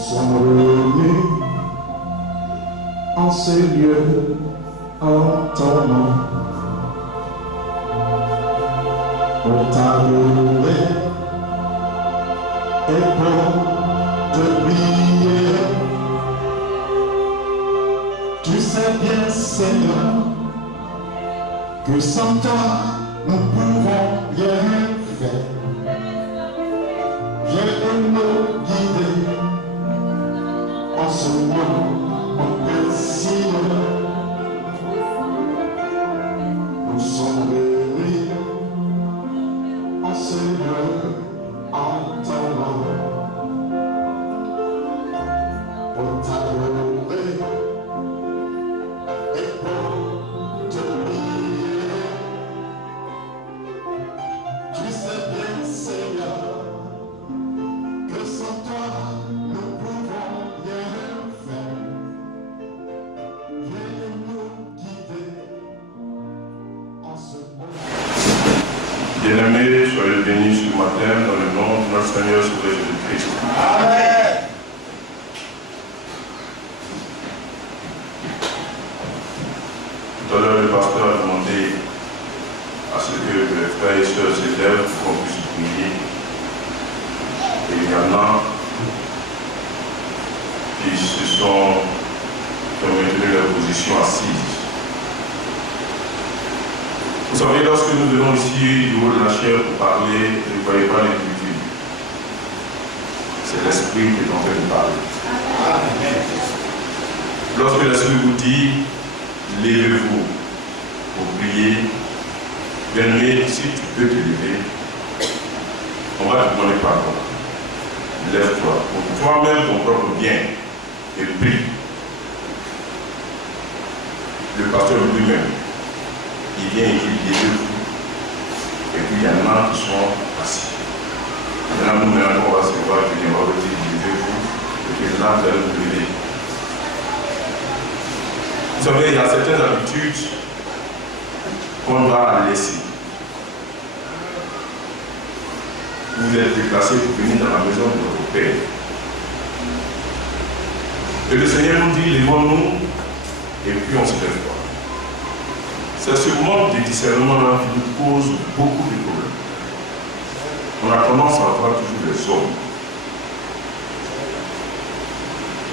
sont revenus en ces lieux en ton nom pour t'adorer et pour te prier. Tu sais bien, Seigneur, que sans toi nous pouvons rien faire. Viens nous guider en ce moment précis. Nous sommes réunis en ce lieu en ton nom pour t'adorer et pour te prier. Tu sais bien, Seigneur, que sans toi nous pouvons rien faire. Viens nous guider en ce moment. Bien-aimés, soyez bénis ce matin dans le nom de notre Seigneur Sauveur Jésus-Christ. Amen. Tout à l'heure, le pasteur a demandé à ce que les frères et sœurs s'élèvent pour qu'on puisse prier. Et il y en a qui qui ont maintenu leur position assise. Vous savez, lorsque nous venons ici du haut de la chair pour parler, vous ne voyez pas l'individu. C'est l'esprit qui est en train de parler. Amen. Lorsque l'esprit vous dit, levez-vous pour prier, bien-aimé, si tu peux te lever, on va te donner pardon. Lève-toi pour toi-même, ton propre bien, et prie. Le pasteur lui-même, il vient et dit, levez-vous. Et puis il y en a qui sont assis. Maintenant, nous, on va se voir, puis on va vous dire, levez-vous. Et puis là, vous allez vous lever. Vous savez, il y a certaines habitudes qu'on doit laisser. Vous êtes déplacé pour venir dans la maison de votre Père. Et le Seigneur nous dit, levons-nous, et puis on se lève pas. C'est ce manque de discernement-là qui nous cause beaucoup de problèmes. On a tendance à voir toujours les hommes.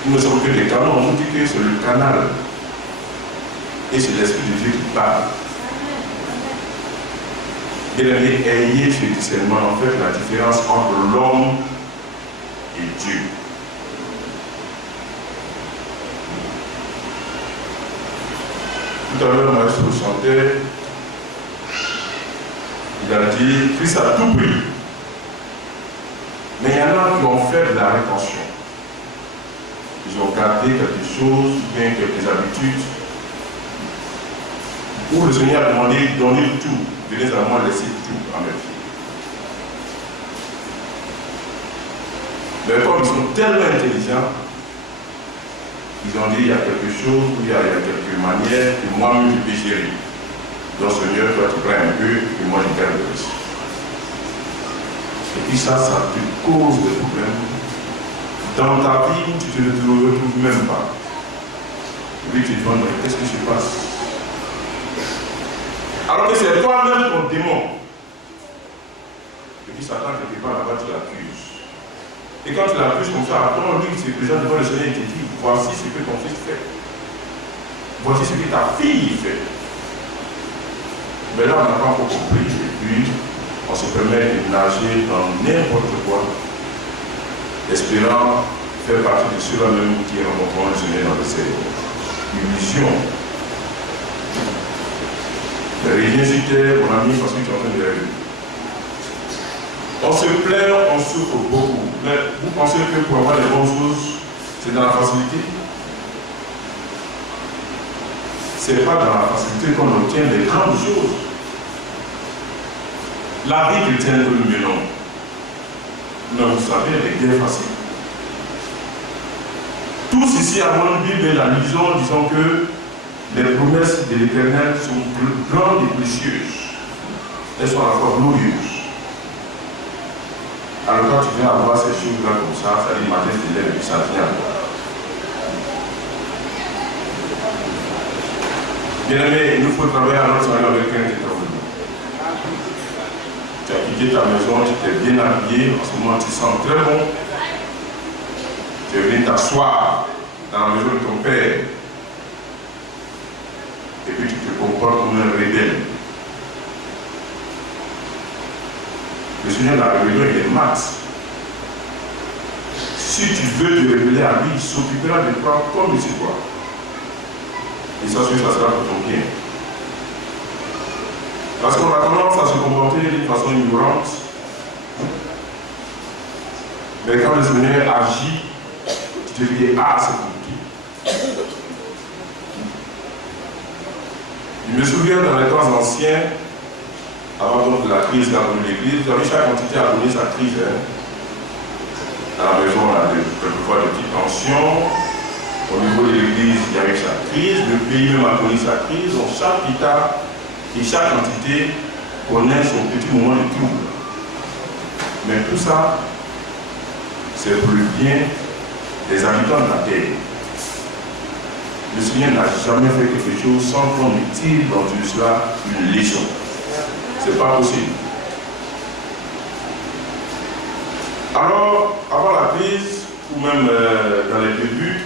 Nous ne sommes que des canaux, on nous dit que c'est le canal. Et c'est l'Esprit de Dieu qui parle. Bien-aimés, ayez ce discernement, en fait, la différence entre l'homme et Dieu. Tout à l'heure, Maestro chantait, il a dit, Christ a tout pris. Mais il y en a qui ont fait de la rétention. Ils ont gardé quelque chose, bien quelques habitudes, où le Seigneur a demandé, donnez tout, venez à moi, laissez tout à mes filles. Mais comme ils sont tellement intelligents, ils ont dit, il y a quelque chose, il y a quelques manières que moi-même je peux gérer. Donc Seigneur, toi tu prends un peu, et moi je garde le reste. Et puis ça te cause des problèmes. Dans ta vie, tu ne te retrouves même pas. Et puis tu te demandes, qu'est-ce qui se passe? Alors que c'est toi-même ton démon. Et puis Satan, quelque part là-bas, tu l'accuses. Et quand tu l'accuses comme ça, attends, lui, il se présente devant le Seigneur et te dit, voici ce que ton fils fait. Voici ce que ta fille fait. Mais là, on n'a pas encore compris. Et puis, on se permet de nager dans n'importe quoi, espérant faire partie de ceux-là même qui rencontreront le Seigneur dans le cerveau. Illusion. Rien j'étais, mon ami, parce que tu es en train de rêver. On se plaint, on souffre beaucoup. Mais vous pensez que pour avoir les bonnes choses, c'est dans la facilité? C'est pas dans la facilité qu'on obtient les grandes choses. La vie chrétienne que nous menons. Mais vous savez, les guerres faciles. Tous ici avons une Bible et la lisons, disons que les promesses de l'Éternel sont grandes et précieuses. Elles sont à la fois glorieuses. Alors quand tu viens avoir ces choses-là comme ça dit matin tu lèves et ça vient. Bien aimé, il nous faut travailler à notre manière avec un qui est revenu. Tu as quitté ta maison, tu t'es bien habillé, en ce moment tu sens très bon. Tu es venu t'asseoir dans la maison de ton père. Et puis tu te comportes comme un rebelle. Le Seigneur, la rébellion, il est mat. Si tu veux te révéler à lui, il s'occupera de toi comme il se doit. Et ça, ça sera pour ton bien. Parce qu'on a tendance à se comporter d'une façon ignorante. Mais quand le Seigneur agit, tu te dis, ah, c'est compliqué. Je me souviens dans les temps anciens, avant donc la crise dans l'église, chaque entité a donné sa crise. À la maison, on a quelquefois des petites tensions. Au niveau de l'église, il y a eu sa crise. Le pays même a connu sa crise. Donc chaque état et chaque entité connaît son petit moment de trouble. Mais tout ça, c'est pour le bien des habitants de la terre. Le Seigneur n'a jamais fait quelque chose sans qu'on ne tire dans cela une leçon. C'est pas possible. Alors, avant la crise, ou même dans les débuts,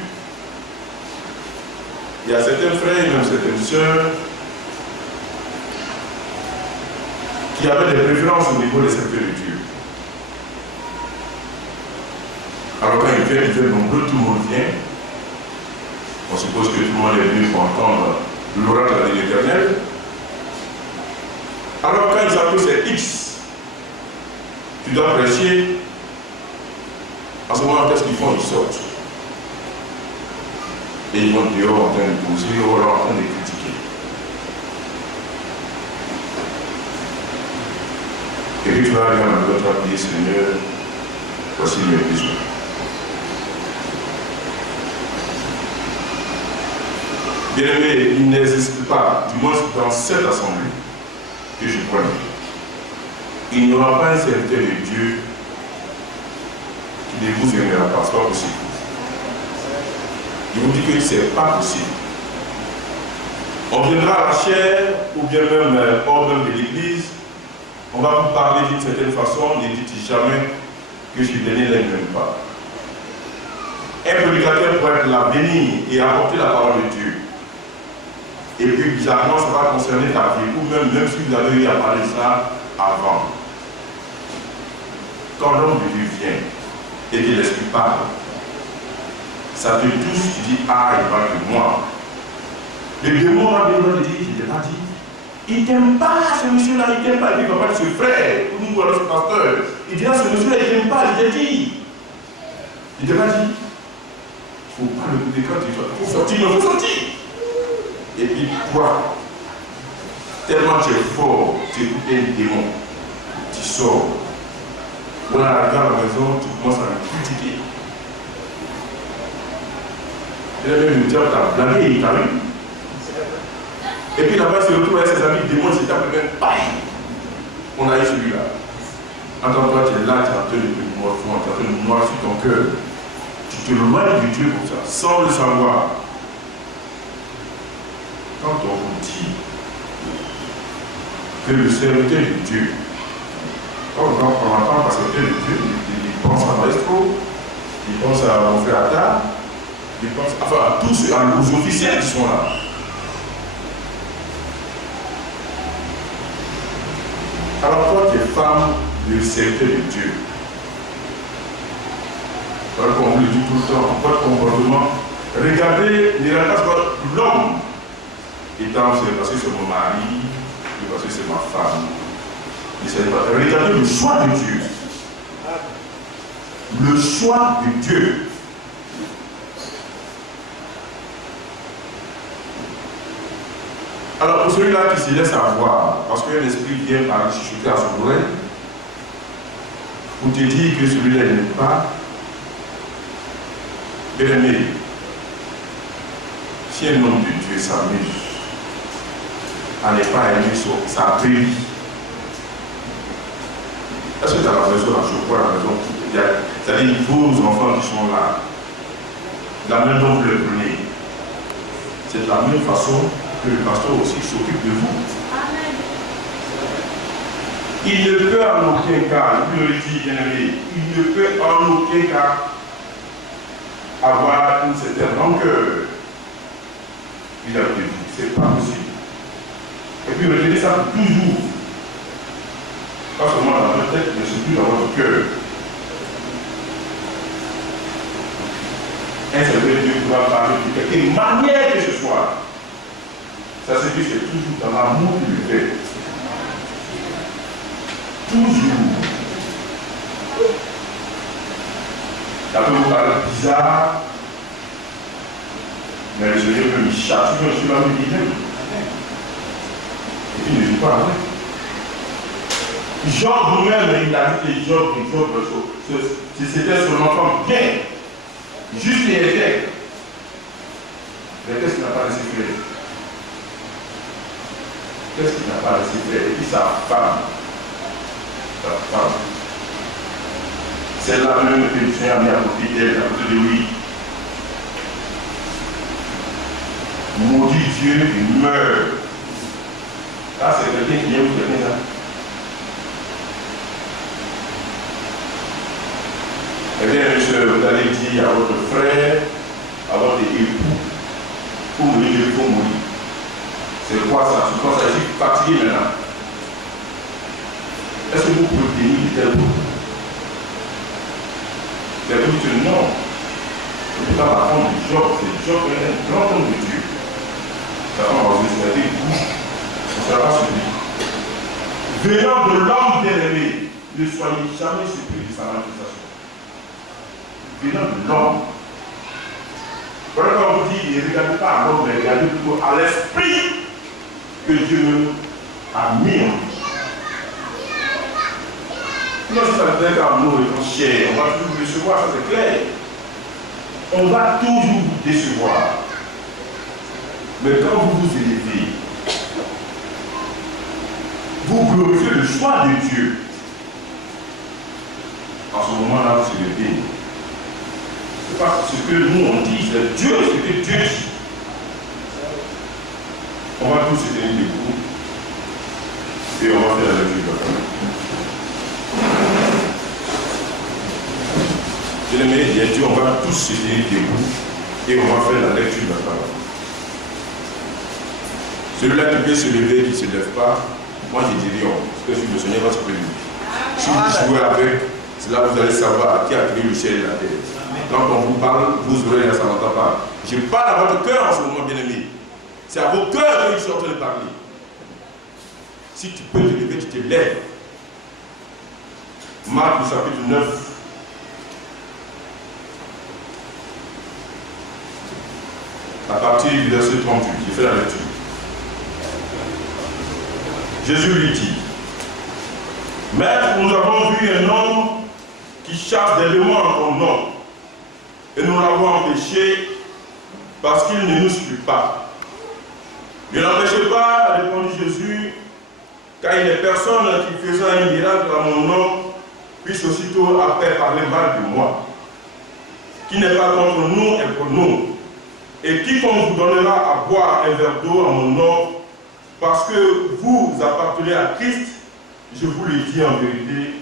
il y a certains frères et même certaines sœurs qui avaient des préférences au niveau des secteurs de Dieu. Alors quand ils viennent nombreux, tout le monde vient. On suppose que tout le monde est venu pour entendre l'oracle de l'Éternel. Alors quand ils appellent c'est X, tu dois prêcher. À ce moment, qu'est-ce qu'ils font? Ils sortent. Et ils vont dehors en train de poser, ou alors en train de critiquer. Et puis tu vas arriver à la tu vas prier, Seigneur, voici mes besoins. Bien aimé, il n'existe pas, du moins dans cette assemblée que je connais, il n'y aura pas un serviteur de Dieu qui ne vous aimera pas, ce n'est pas possible. Je vous dis que ce n'est pas possible. On viendra à la chair, ou bien même hors même de l'église, on va vous parler d'une certaine façon, ne dites jamais que je ne l'aime même pas. Un prédicateur pourrait être là, venir et apporter la parole de Dieu. Et puis bizarrement, ça va concerner ta vie, ou même si vous avez eu à parler de ça avant. Quand l'homme de Dieu vient et que l'esprit parle, ça te touche, tu dis, ah, il parle de moi. Le démon va venir te dire, je ne l'ai pas dit. Il ne t'aime pas, ce monsieur-là, il ne t'aime pas. Il ne va pas de ce frère, ou nous, alors ce pasteur. Il dit, ce monsieur-là, il ne t'aime pas, je t'ai dit. Il ne t'a pas dit. Il ne faut pas le couper quand il faut sortir, il faut sortir. Et puis toi, tellement tu es fort, tu écoutes un démon, tu sors. Voilà, arrivé à la maison, tu commences à le critiquer. Il a même dit, t'as blagué, il t'a vu. Et puis là-bas, il se retrouve avec ses amis, le démon, il s'est tapé même paille. On a eu celui-là. Attends-toi, tu es là, tu es en train de te morfondre, tu es en train de noircir ton cœur. Tu te loignes du Dieu comme ça, sans le savoir. Quand on vous dit que le serviteur de Dieu, quand on entend par serviteur de Dieu, il pense à Maestro, il pense à mon frère Ada, il pense à tous aux officiels qui sont là. Alors toi qui es femme de serviteur de Dieu, comme on le dit tout le temps, votre comportement, regardez, ne regardez pas l'homme. Étant, c'est parce que c'est mon mari, parce que c'est ma femme. Regardez le choix de Dieu. Le choix de Dieu. Alors pour celui-là qui se laisse avoir, parce qu'un esprit vient par chuchoter à son oreille, pour te dire que celui-là n'aime pas, bien aimé, si un homme de Dieu s'amuse, à ne pas aimer sa prairie. Est-ce que tu as la maison, là, je crois, la maison, c'est-à-dire vos enfants qui sont là, la main dont vous les prenez, c'est de la même façon que le pasteur aussi s'occupe de vous. Amen. Il ne peut en aucun cas, je le dis bien aimé, il ne peut en aucun cas avoir une certaine rancœur vis-à-vis de vous. C'est pas possible. Et puis retenez ça toujours. Pas seulement dans votre tête, mais surtout dans votre cœur. Un seul Dieu pourra parler de quelque manière que ce soit. Ça signifie que c'est toujours dans l'amour qu'il le fait. Toujours. Ça peut vous paraître bizarre, mais le Seigneur peut me châtier sur la vie lui-même. Et puis il ne vit pas avec. Job lui-même, il a dit que Job, c'était son enfant bien, juste et intègre. Mais qu'est-ce qu'il n'a pas laissé faire? Qu'est-ce qu'il n'a pas laissé faire? Et puis sa femme, c'est là même que le Seigneur a mis à côté d'elle, à côté de lui. Maudit Dieu, il meurt. Là, c'est quelqu'un qui aime quelqu'un là. Eh bien, monsieur, vous allez dire à votre frère, à votre époux, pour mourir, il faut mourir. C'est quoi ça? Tu penses à être fatigué maintenant? Est-ce que vous pouvez tenir tel bout? C'est vous dire non. C'est pas la femme de Job, c'est Job, un grand homme de Dieu. Sa femme va vous dire, bouche, ce ne sera pas celui. Venant de l'homme bien-aimé, ne soyez jamais surpris de sa manifestation. Venant de l'homme. Voilà quand on vous dit, ne regardez pas à l'homme, mais regardez plutôt à l'esprit que Dieu a mis en lui. Sinon, si ça veut dire qu'amour est en chair, on va toujours vous décevoir, ça c'est clair. On va toujours vous décevoir. Mais quand vous vous élevez, vous glorifiez le choix de Dieu. En ce moment-là, vous élevez. C'est pas ce que nous on dit, c'est Dieu, ce que Dieu dit. On va tous se tenir debout et on va faire la lecture de la parole. Bien-aimé, il y a Dieu, on va tous se tenir debout et on va faire la lecture de la parole. Celui-là qui peut se lever, qui ne se lève pas, moi je dis rien, parce que si le Seigneur va se prévenir. Si vous jouez avec, c'est là que vous allez savoir qui a créé le ciel et la terre. Quand on vous parle, vos oreilles ne s'entendent pas. Je parle à votre cœur en ce moment, bien-aimé. C'est à vos cœurs que je suis en train de parler. Si tu peux te lever, tu te lèves. Marc, le chapitre 9. À partir du verset 38, j'ai fait la lecture. Jésus lui dit, Maître, nous avons vu un homme qui chasse des démons en ton nom, et nous l'avons empêché parce qu'il ne nous suit pas. Ne l'empêchez pas, répondit Jésus, car il n'y a personne qui faisant un miracle à mon nom puisse aussitôt après parler mal de moi. Qui n'est pas contre nous est pour nous. Et quiconque vous donnera à boire un verre d'eau en mon nom, parce que vous appartenez à Christ, je vous le dis en vérité,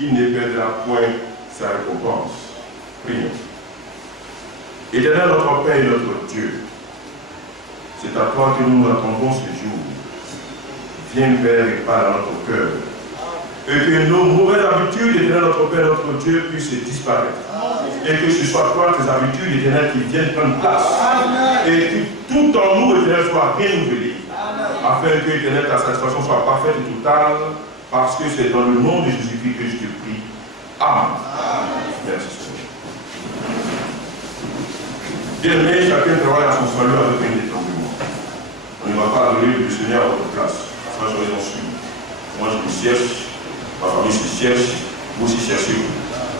il ne perdra point sa récompense. Prions. Éternel notre Père et notre Dieu, c'est à toi que nous attendons ce jour. Viens, Père, et parle à notre cœur. Et que nos mauvaises habitudes, éternel notre Père, notre Dieu, puissent disparaître. Et que ce soit toi, tes habitudes, éternel, qui viennent prendre place. Et que tout en nous, éternel, soit renouvelé. Afin que, éternel, ta satisfaction soit parfaite et totale. Parce que c'est dans le nom de Jésus-Christ que je te prie. Amen. Merci, Seigneur. Bien-aimé, chacun travaille à son salut avec un détendement. On ne va pas adorer le Seigneur à votre place. Enfin, je j'en suis. Moi, je me cherche. Ma famille se cherche. Vous aussi cherchez-vous.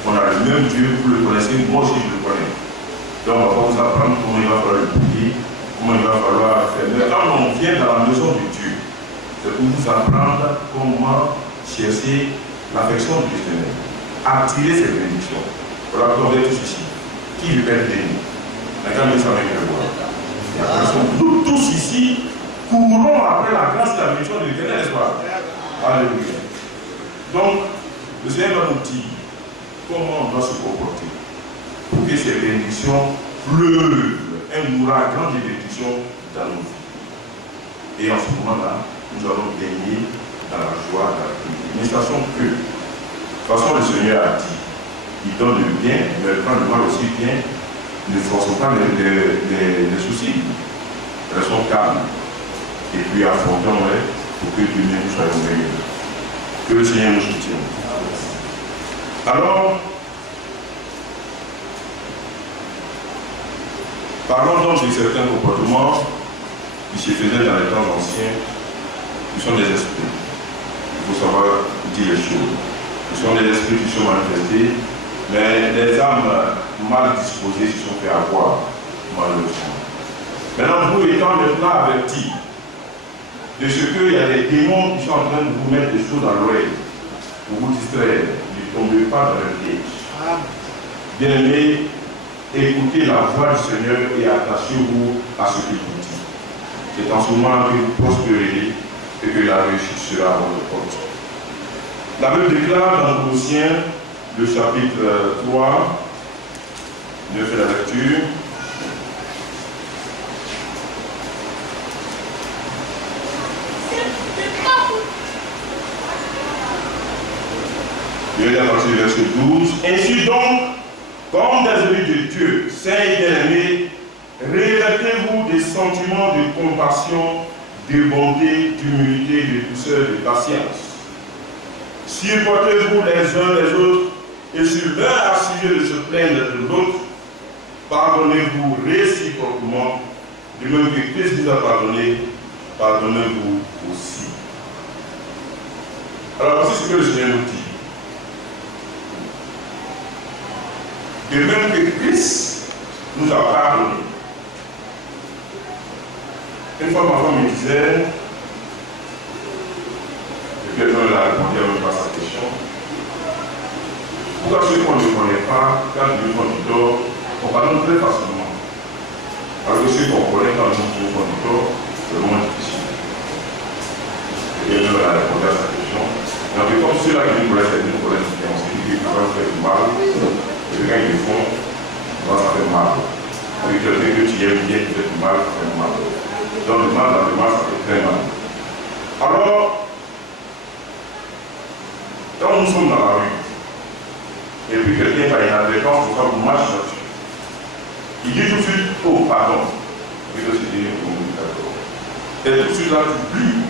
On a le même Dieu, vous le connaissez, moi aussi je le connais. Donc on va pas vous apprendre comment il va falloir le prier, comment il va falloir faire. Mais quand on vient dans la maison de Dieu, c'est pour vous apprendre comment chercher l'affection du Éternel, attirer ses bénédictions. Voilà, vous avez tous ici. Qui lui pète des nuits? Quand nous sommes avec nous tous ici courons après la grâce et la bénédiction de l'Éternel, n'est-ce pas? Alléluia. Donc, le Seigneur va nous dire comment on doit se comporter pour que ces bénédictions pleuvent un ouragan de bénédictions dans nos vies. Et en ce moment-là, nous allons gagner dans la joie, dans la paix. Mais sachons que, de toute façon, le Seigneur a dit, il donne le bien, mais il prend le mal aussi bien. Ne forçons pas les soucis. Restons calmes. Et puis affrontons-les pour que demain nous soyons meilleurs. Que le Seigneur nous soutienne. Alors, parlons donc de certains comportements qui se faisaient dans les temps anciens, qui sont des esprits. Il faut savoir dire les choses. Ce sont des esprits qui sont manifestés, mais les âmes mal disposées se sont fait avoir, malheureusement. Maintenant, vous étant maintenant avertis de ce qu'il y a des démons qui sont en train de vous mettre des choses dans l'oreille pour vous distraire, ne tombez pas dans le piège. Bien-aimés, écoutez la voix du Seigneur et attachez-vous à ce qu'il vous dit. C'est en ce moment que vous prospérez et que la réussite sera à votre porte. La Bible déclare dans Colossiens, le chapitre 3, je fais la lecture. Je vais à partir du verset 12. Ainsi donc, comme des élus de Dieu, saints et bien-aimés, revêtez-vous des sentiments de compassion, de bonté, d'humilité, de douceur, de patience. Supportez-vous les uns les autres, et sur l'un à sujet de se plaindre de l'autre, pardonnez-vous réciproquement, de même que Christ vous a pardonné, pardonnez-vous aussi. Alors voici ce que le Seigneur nous dit. De même que Christ nous a pardonné. Une fois ma femme me disait, et quelqu'un l'a répondu à même pas sa question, pourquoi ceux qu'on ne connaît pas, quand nous sommes du tort, on pardonne très facilement. Alors que ceux qu'on connaît, quand nous sommes du tort, c'est vraiment difficile. Et quelqu'un l'a répondu à sa question. Donc, comme ceux-là qui nous connaissent, nous connaissent bien, on s'est dit qu'ils peuvent faire du mal. Et quand ils le font, ça fait mal. Et quelqu'un que tu aimes bien, qui fait du mal, ça fait mal. Donc le mal, dans le mal, ça fait très mal. Alors, quand nous sommes dans la rue, et puis quelqu'un par inadvertance, on va vous marcher là-dessus. Il dit tout de suite, oh, pardon. Et je suis dit, d'accord. Et tout de suite là, tu plies.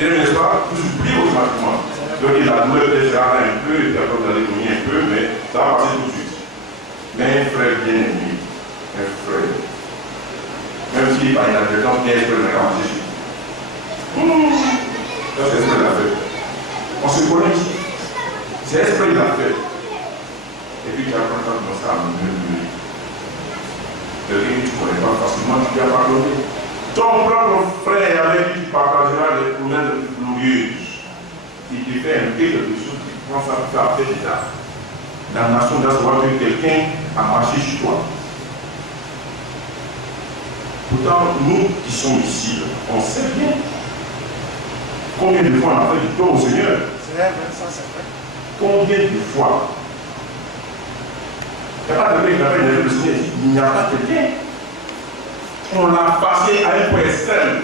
Et n'est-ce pas, tu plies automatiquement. Donc il a douleur peut-être un peu, et puis après vous allez donner un peu, mais ça va passer tout de suite. Mais un frère bien-aimé, un frère, même si par inadvertance, bien esprit n'a pas marché sur lui. Ça c'est ce qu'il a fait. On se connaît ici. C'est ce qu'il a fait. Et puis tu apprends ça comme ça à murmurer. Quelqu'un que tu ne connais pas facilement, tu lui as pardonné. Ton propre frère avec qui tu partageras les promesses les plus glorieuses. Il te fait un peu quelque chose qui prend ça tout à fait déjà. La nation doit savoir que quelqu'un a marché sur toi. Pourtant, nous qui sommes ici, on sait bien combien de fois on a fait du tort au Seigneur. C'est vrai, ça c'est vrai. Combien de fois? Il n'y a pas de quelqu'un qui a fait le Seigneur ici. Il n'y a pas de quelqu'un. On l'a passé à un point extrême.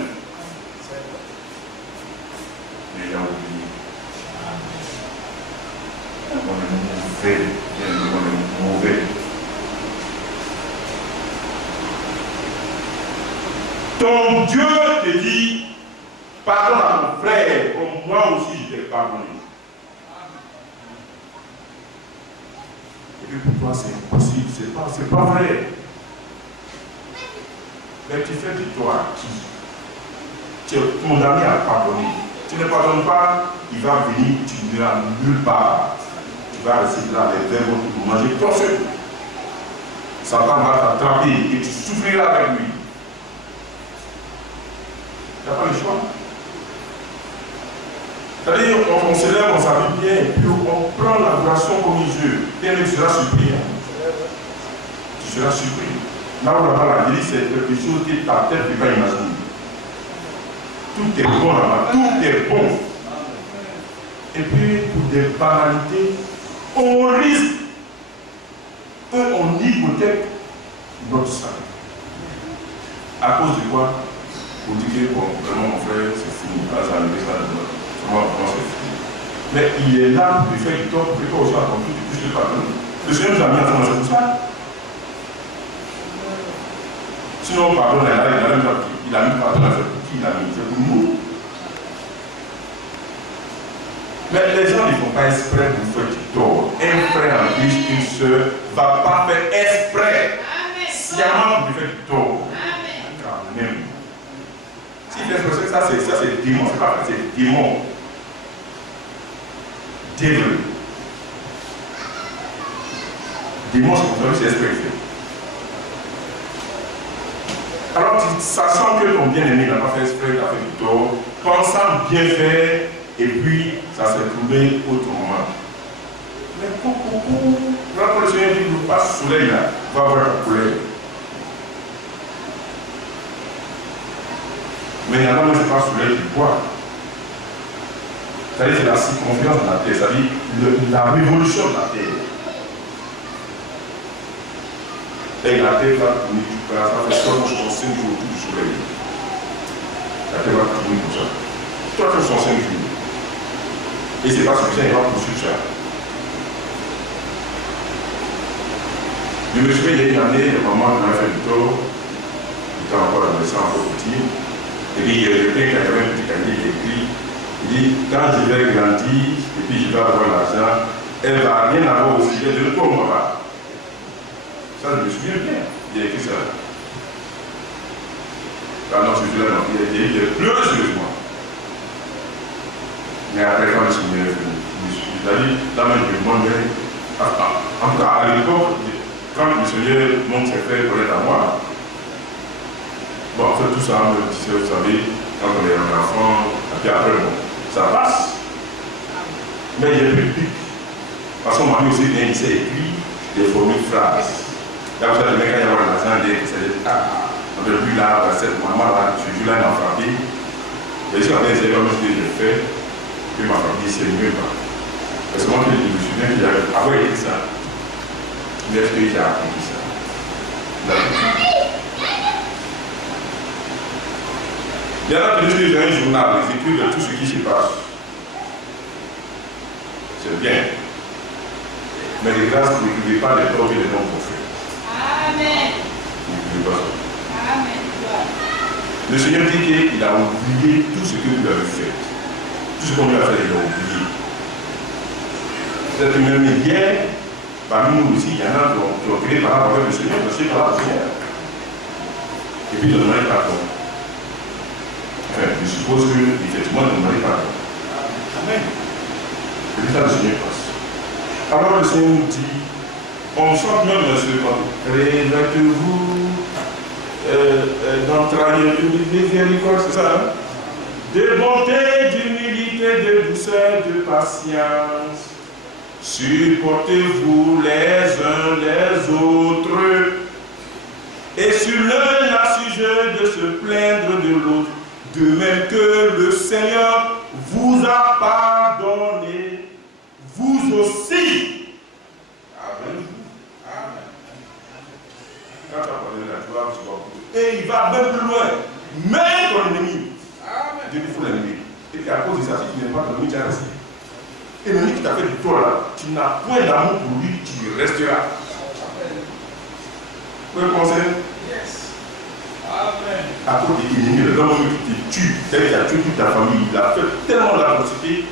Mais il a oublié. On est mauvais. On est mauvais. Ton Dieu te dit, pardonne à ton frère, comme moi aussi je t'ai pardonné. Et puis pour toi c'est impossible, c'est pas vrai. Mais tu fais du tort à qui? Tu es condamné à pardonner. Tu ne pardonnes pas, il va venir, tu n'iras nulle part. Tu vas rester là, les verres vont te manger ton seul. Satan va t'attraper et tu souffriras avec lui. Tu n'as pas le choix. C'est-à-dire, on se lève, on s'habille bien, et puis on prend l'adoration comme il veut. Et tu seras surpris. Tu seras surpris. Là où là-bas, la vie, c'est quelque chose que ta tête ne peut pas imaginer. Tout est bon là-bas, tout est bon. Et puis, pour des banalités, on risque. On hypothèque notre salut. À cause de quoi? Pour dire que, bon, vraiment, mon frère, c'est fini. Là, ça arrive, ça arrive. Vraiment, c'est fini. Mais il est là pour faire du tort, pour que toi aussi, à ton tour, tu puisses le pardonner. Le Seigneur nous a mis ensemble, c'est pour ça. Sinon, pardon, il a mis pardon, c'est pour qui il a mis? C'est pour nous. Mais les gens ne font pas exprès pour faire du tort. Un frère en Christ, une soeur, ne va pas faire exprès. Sciemment pour faire du tort. Quand même. Si il fait exprès, ça c'est démon, c'est pas vrai, c'est démon. Devil. Démon, c'est pour ça que c'est exprès fait. Alors, sachant que ton bien-aimé n'a pas fait exprès, n'a fait du tort, pensant bien faire, et puis ça s'est trouvé autrement. Mais quand le Seigneur dit que pas sous soleil là, va voir la couleur. Mais il y en a qui ne pas soleil qui boit. C'est-à-dire c'est la circonférence de la terre, c'est-à-dire la révolution de la terre. Et la terre va tourner, ça fait comme 5 jours autour du soleil. La terre va tourner comme ça. Toi, tu fais 5 jours. Et c'est pas suffisant, il va poursuivre ça. Je me souviens, il y a une année, le moment où on a fait du tort, j'étais encore adolescent, encore petit, et puis il y a quelqu'un qui avait un petit cahier qui écrit, il dit, quand je vais grandir, et puis je vais avoir l'argent, elle ne va rien avoir au sujet de toi, mon papa. Ça, je me souviens bien, il a écrit ça. Ah non, je suis là, il a pleuré sérieusement. Mais après, quand le Seigneur est venu, là même, je me demandais, en tout cas, à l'époque, quand le Seigneur montre ses frères connaître à moi, bon, en fait, tout ça, on me disait, vous savez, quand on est un enfant, et puis après, bon, ça passe. Mais il y a plus de pic. Parce qu'on m'a mis aussi, il s'est écrit des formules phrases. Là, vous savez, quand il y a l'argent, il dit, ah, on ne peut plus là, cette maman là, ce jour-là, il m'a frappé. Et si on a essayé comme ce que j'ai fait, il m'a frappé, c'est mieux pas. Parce que moi, je me souviens qu'il avait, après il a dit ça, il a fait, j'ai accompli ça. Il y en a qui disent dans un journal, les écrits de tout ce qui se passe. C'est bien. Mais les grâces, n'écrivez pas les torts et les noms qu'on fait. Amen. N'écrivez pas ça. Amen. Le Seigneur dit qu'il a oublié tout ce que vous avez fait. Tout ce qu'on lui a fait, il a oublié. C'est-à-dire que même hier, parmi nous aussi, il y en a qui ont créé par rapport avec le Seigneur, parce que par rapport au Seigneur. Et puis, ils ont demandé pardon. Enfin, je suppose qu'effectivement, ils ont demandé pardon. Amen. Et puis ça, le Seigneur passe. Alors, le Seigneur nous dit, on chante même dans ce temps, revêtez-vous d'entrailles de miséricorde, c'est ça, hein? De bonté, d'humilité, de douceur, de patience. Supportez-vous les uns les autres. Et sur l'un a sujet de se plaindre de l'autre, de même que le Seigneur vous a pardonné, vous aussi. Amen. Quand tu as pardonné la gloire, tu vas beaucoup. Et il va même plus loin. Même ton ennemi. Dieu faut l'ennemi. Et puis à cause de ça, si tu n'es pas ton ennemi, tu as resté. Et l'ennemi qui t'a fait du tort là, tu n'as point d'amour pour lui, tu resteras. Vous pouvez penser? Yes. Amen. À cause de l'ennemi, l'homme qui te tue, c'est-à-dire qu'il a tué toute ta famille, il a fait tellement d'atrocités,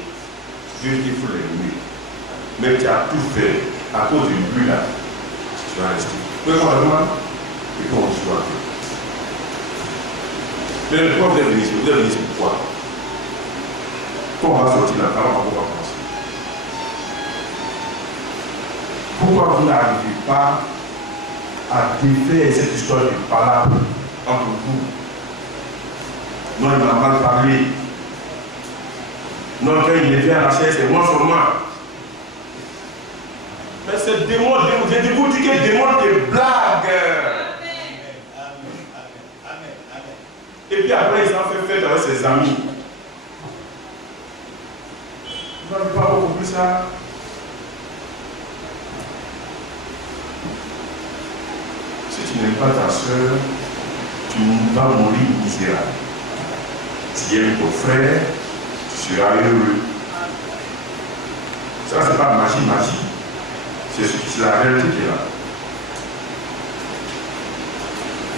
Dieu dit qu'il faut l'aimer. Mais tu as tout fait à cause de lui là, tu vas rester. Vous pouvez voir et puis on se voit. Mais pourquoi vous êtes venu ici? Vous êtes venu ici pourquoi? Quand on va sortir là, on va commencer. Pourquoi vous n'arrivez pas à défaire cette histoire de palabre entre vous? Non, il m'a mal parlé. Non, quand il devient à la chair, c'est moi seulement. Mais c'est démon, j'ai dit vous dites que démon te blague. Et puis après, il s'en fait fête avec ses amis. Vous n'avez pas compris ça? Si tu n'aimes pas ta soeur, tu vas mourir misérable. Si tu aimes ton frère, tu seras heureux. Ça, c'est pas magie. C'est la réalité qui est là.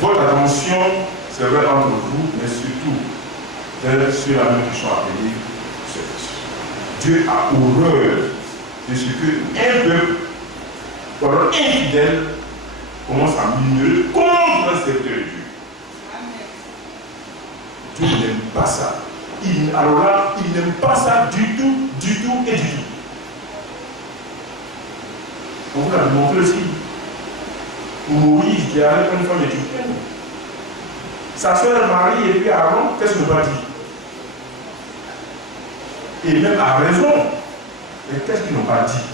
Votre attention, c'est vrai entre vous, mais surtout vers ceux-là qui sont appelés sept. Dieu a horreur de ce qu'un peuple, pendant infidèle, commence à murmurer contre un serviteur de Dieu. Dieu n'aime pas ça. Alors là, il n'aime pas ça du tout et du tout. On vous l'a montré aussi. Moïse qui a une femme égyptienne. Sa soeur Marie et puis Aaron, qu'est-ce qu'il va dire? Et même a raison. Mais qu'est-ce qu'ils n'ont pas dit?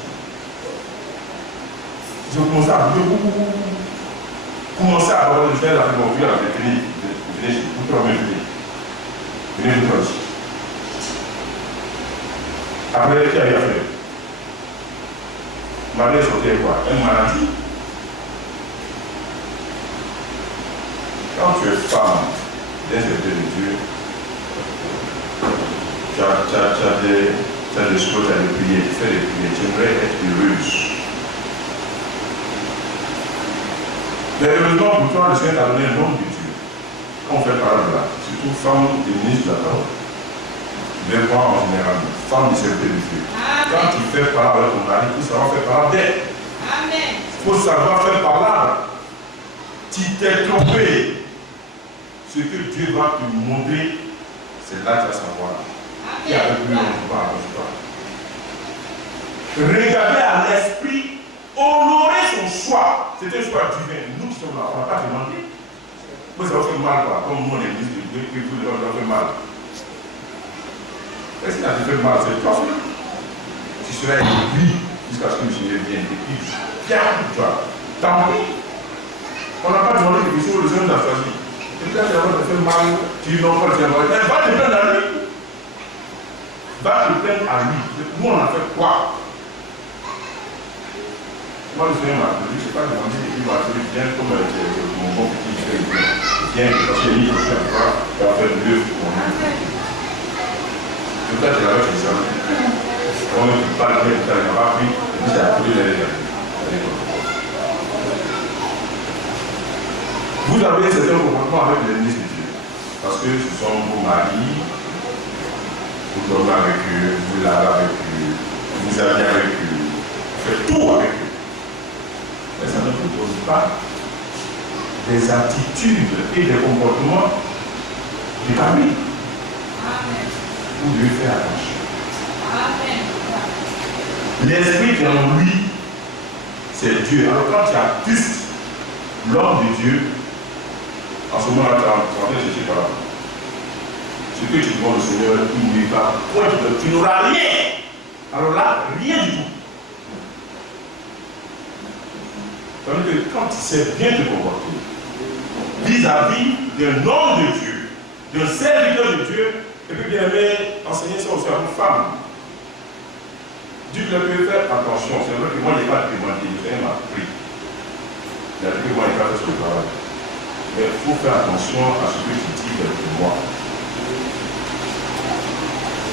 Ils ont commencé à avoir le faire avec mon vieux avec venez chez vous, venez nous dire. Après, qu'est-ce qu'il a fait? Marie est sortie quoi? Une maladie. Quand tu es femme d'un serviteur de Dieu, tu as des choses, tu as des prières, tu fais des prières, tu aimerais être heureuse. Mais heureusement pour toi, le Seigneur t'a donné un nom de Dieu. Quand on fait parole là, surtout femme des ministres de la parole. Mais moi en général, femme du serviteur de Dieu. Quand tu fais parole avec ton mari, il faut savoir faire parole d'elle. Il faut savoir faire parole. Tu t'es trompé. Ce que Dieu va te montrer, c'est là que tu vas savoir. Et avec lui, on ne va pas. Regardez à l'esprit, honorer son choix. C'est un choix divin. Nous qui sommes là, on ne va pas demander. Moi, ça va faire mal, quoi. Comme nous, on est ministre de Dieu, que vous, ça va faire mal. Est-ce qu'il a fait mal? C'est toi. Tu seras aiguille jusqu'à ce que le Seigneur vienne. Et puis, bien pour toi. Tant pis. On n'a pas demandé quelque chose, le Seigneur l'a choisi. Et puis là, tu vas te faire mal, tu dis non, pas le Seigneur. Va te plaindre à lui. Va te plaindre à lui. Nous, on a fait quoi? Moi, le Seigneur m'a dit, je ne sais pas demander, et puis il m'a dit, viens comme mon bon petit frère. Viens, parce que lui, il va faire mieux pour moi. Tout à l'heure, tu l'avais fait ça. Quand tu parles bien, tu n'as pas pris, et puis tu as appris les règles. Vous avez certains comportements avec les ministres de Dieu. Parce que ce sont vos maris, vous dormez avec eux, vous lavez avec eux, vous habillez avec eux, vous faites tout avec eux. Mais ça ne vous pose pas des attitudes et des comportements du famille. Vous devez faire attention. L'esprit qui est en lui, c'est Dieu. Alors quand tu attestes l'homme de Dieu, en ce moment-là, tu es en train de chercher par là. Ce que tu demandes au Seigneur, il ne va point, tu n'auras rien. Alors là, rien du tout. Tandis que quand tu sais bien te comporter, vis-à-vis d'un homme de Dieu, d'un serviteur de Dieu, et puis bien aimé, enseigner ça aussi à vos femmes. Dieu leur peut faire attention. C'est vrai que moi, je n'ai pas demandé, le Seigneur m'a pris. Il a dit que moi, je n'ai pas fait ce travail. Mais il faut faire attention à ce que tu dis de moi.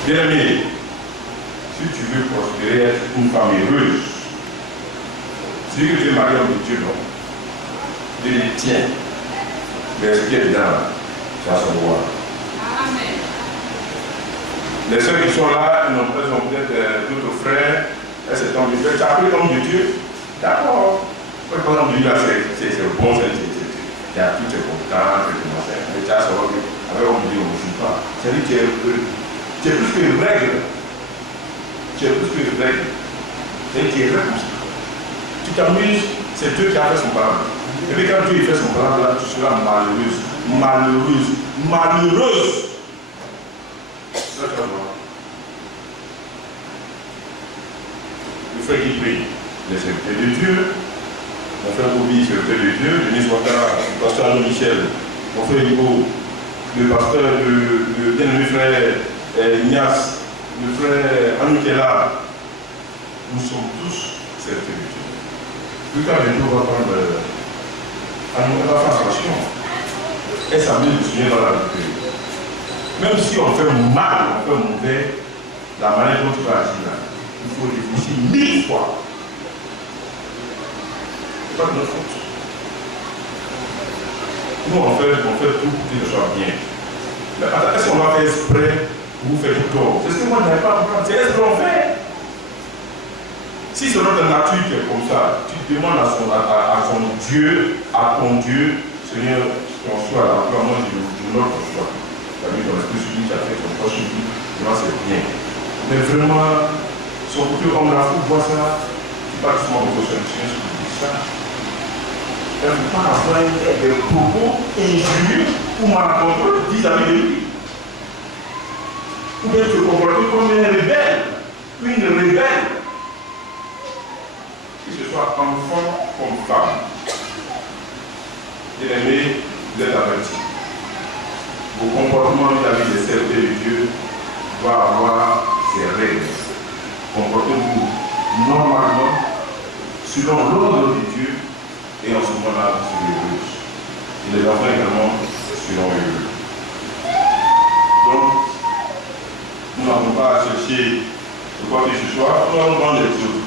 Bien aimé, si tu veux prospérer, être une femme heureuse, si tu es marié avec Dieu, non. Dieu les tient. Mais ce qui est dedans, tu vas savoir. Amen. Les soeurs qui sont là, ils ont peut-être d'autres frères, et c'est homme de Dieu. Tu as appris l'homme de Dieu? D'accord. Par exemple, lui là, c'est bon, il y a tout est content, mais tu as savoir qu'avec l'homme de Dieu, on ne joue pas. C'est-à-dire que tu es plus qu'une règle. Tu es plus qu'une règle. C'est-à-dire que tu es comme ça. Tu t'amuses, c'est Dieu qui a fait son parole. Et puis quand Dieu fait son parole, là, tu seras malheureuse. Malheureuse. Malheureuse. Ça, tu vas voir. frère qui prie, les serviteurs de Dieu, mon frère Bobby, serviteur de Dieu, Denis Ouattara, le pasteur Alain Michel, mon frère Hugo, le pasteur, le bien-aimé frère Ignace, le frère Anoukela, nous sommes tous serviteurs de Dieu. Plus tard, bientôt, on va prendre attention. Et ça met le Seigneur dans la vie. Même si on fait mal, on fait mauvais, la manière dont tu vas agir là, il faut réfléchir 1000 fois. Ce n'est pas de notre faute. Nous, on fait tout pour que ce soit bien. Mais est-ce qu'on va faire exprès pour vous faire du tort? C'est ce que moi je n'arrive pas à comprendre. C'est ce qu'on fait. Si c'est notre nature qui est comme ça, tu demandes à son Dieu, à ton Dieu, Seigneur, ton choix, là, moi je note ton choix. Tu as mis dans l'esprit celui qui a fait ton choix sur lui, moi c'est bien. Mais vraiment, son côté homme la foule voit ça, c'est pas justement pour que Seigneur qui dit ça. Il ne faut pas avoir des propos injurieux ou malencontreux vis-à-vis de lui. Ou bien te comporter comme une rebelle, que ce soit enfant comme femme. Bien-aimés, vous êtes avertis. Vos comportements vis-à-vis des serviteurs de Dieu doivent avoir ses règles. Comportez-vous normalement, selon l'ordre de Dieu, et en ce moment-là, vous serez heureux. Et les enfants également seront heureux. Donc, nous n'avons pas à chercher de quoi que ce soit. Nous allons prendre l'Exode.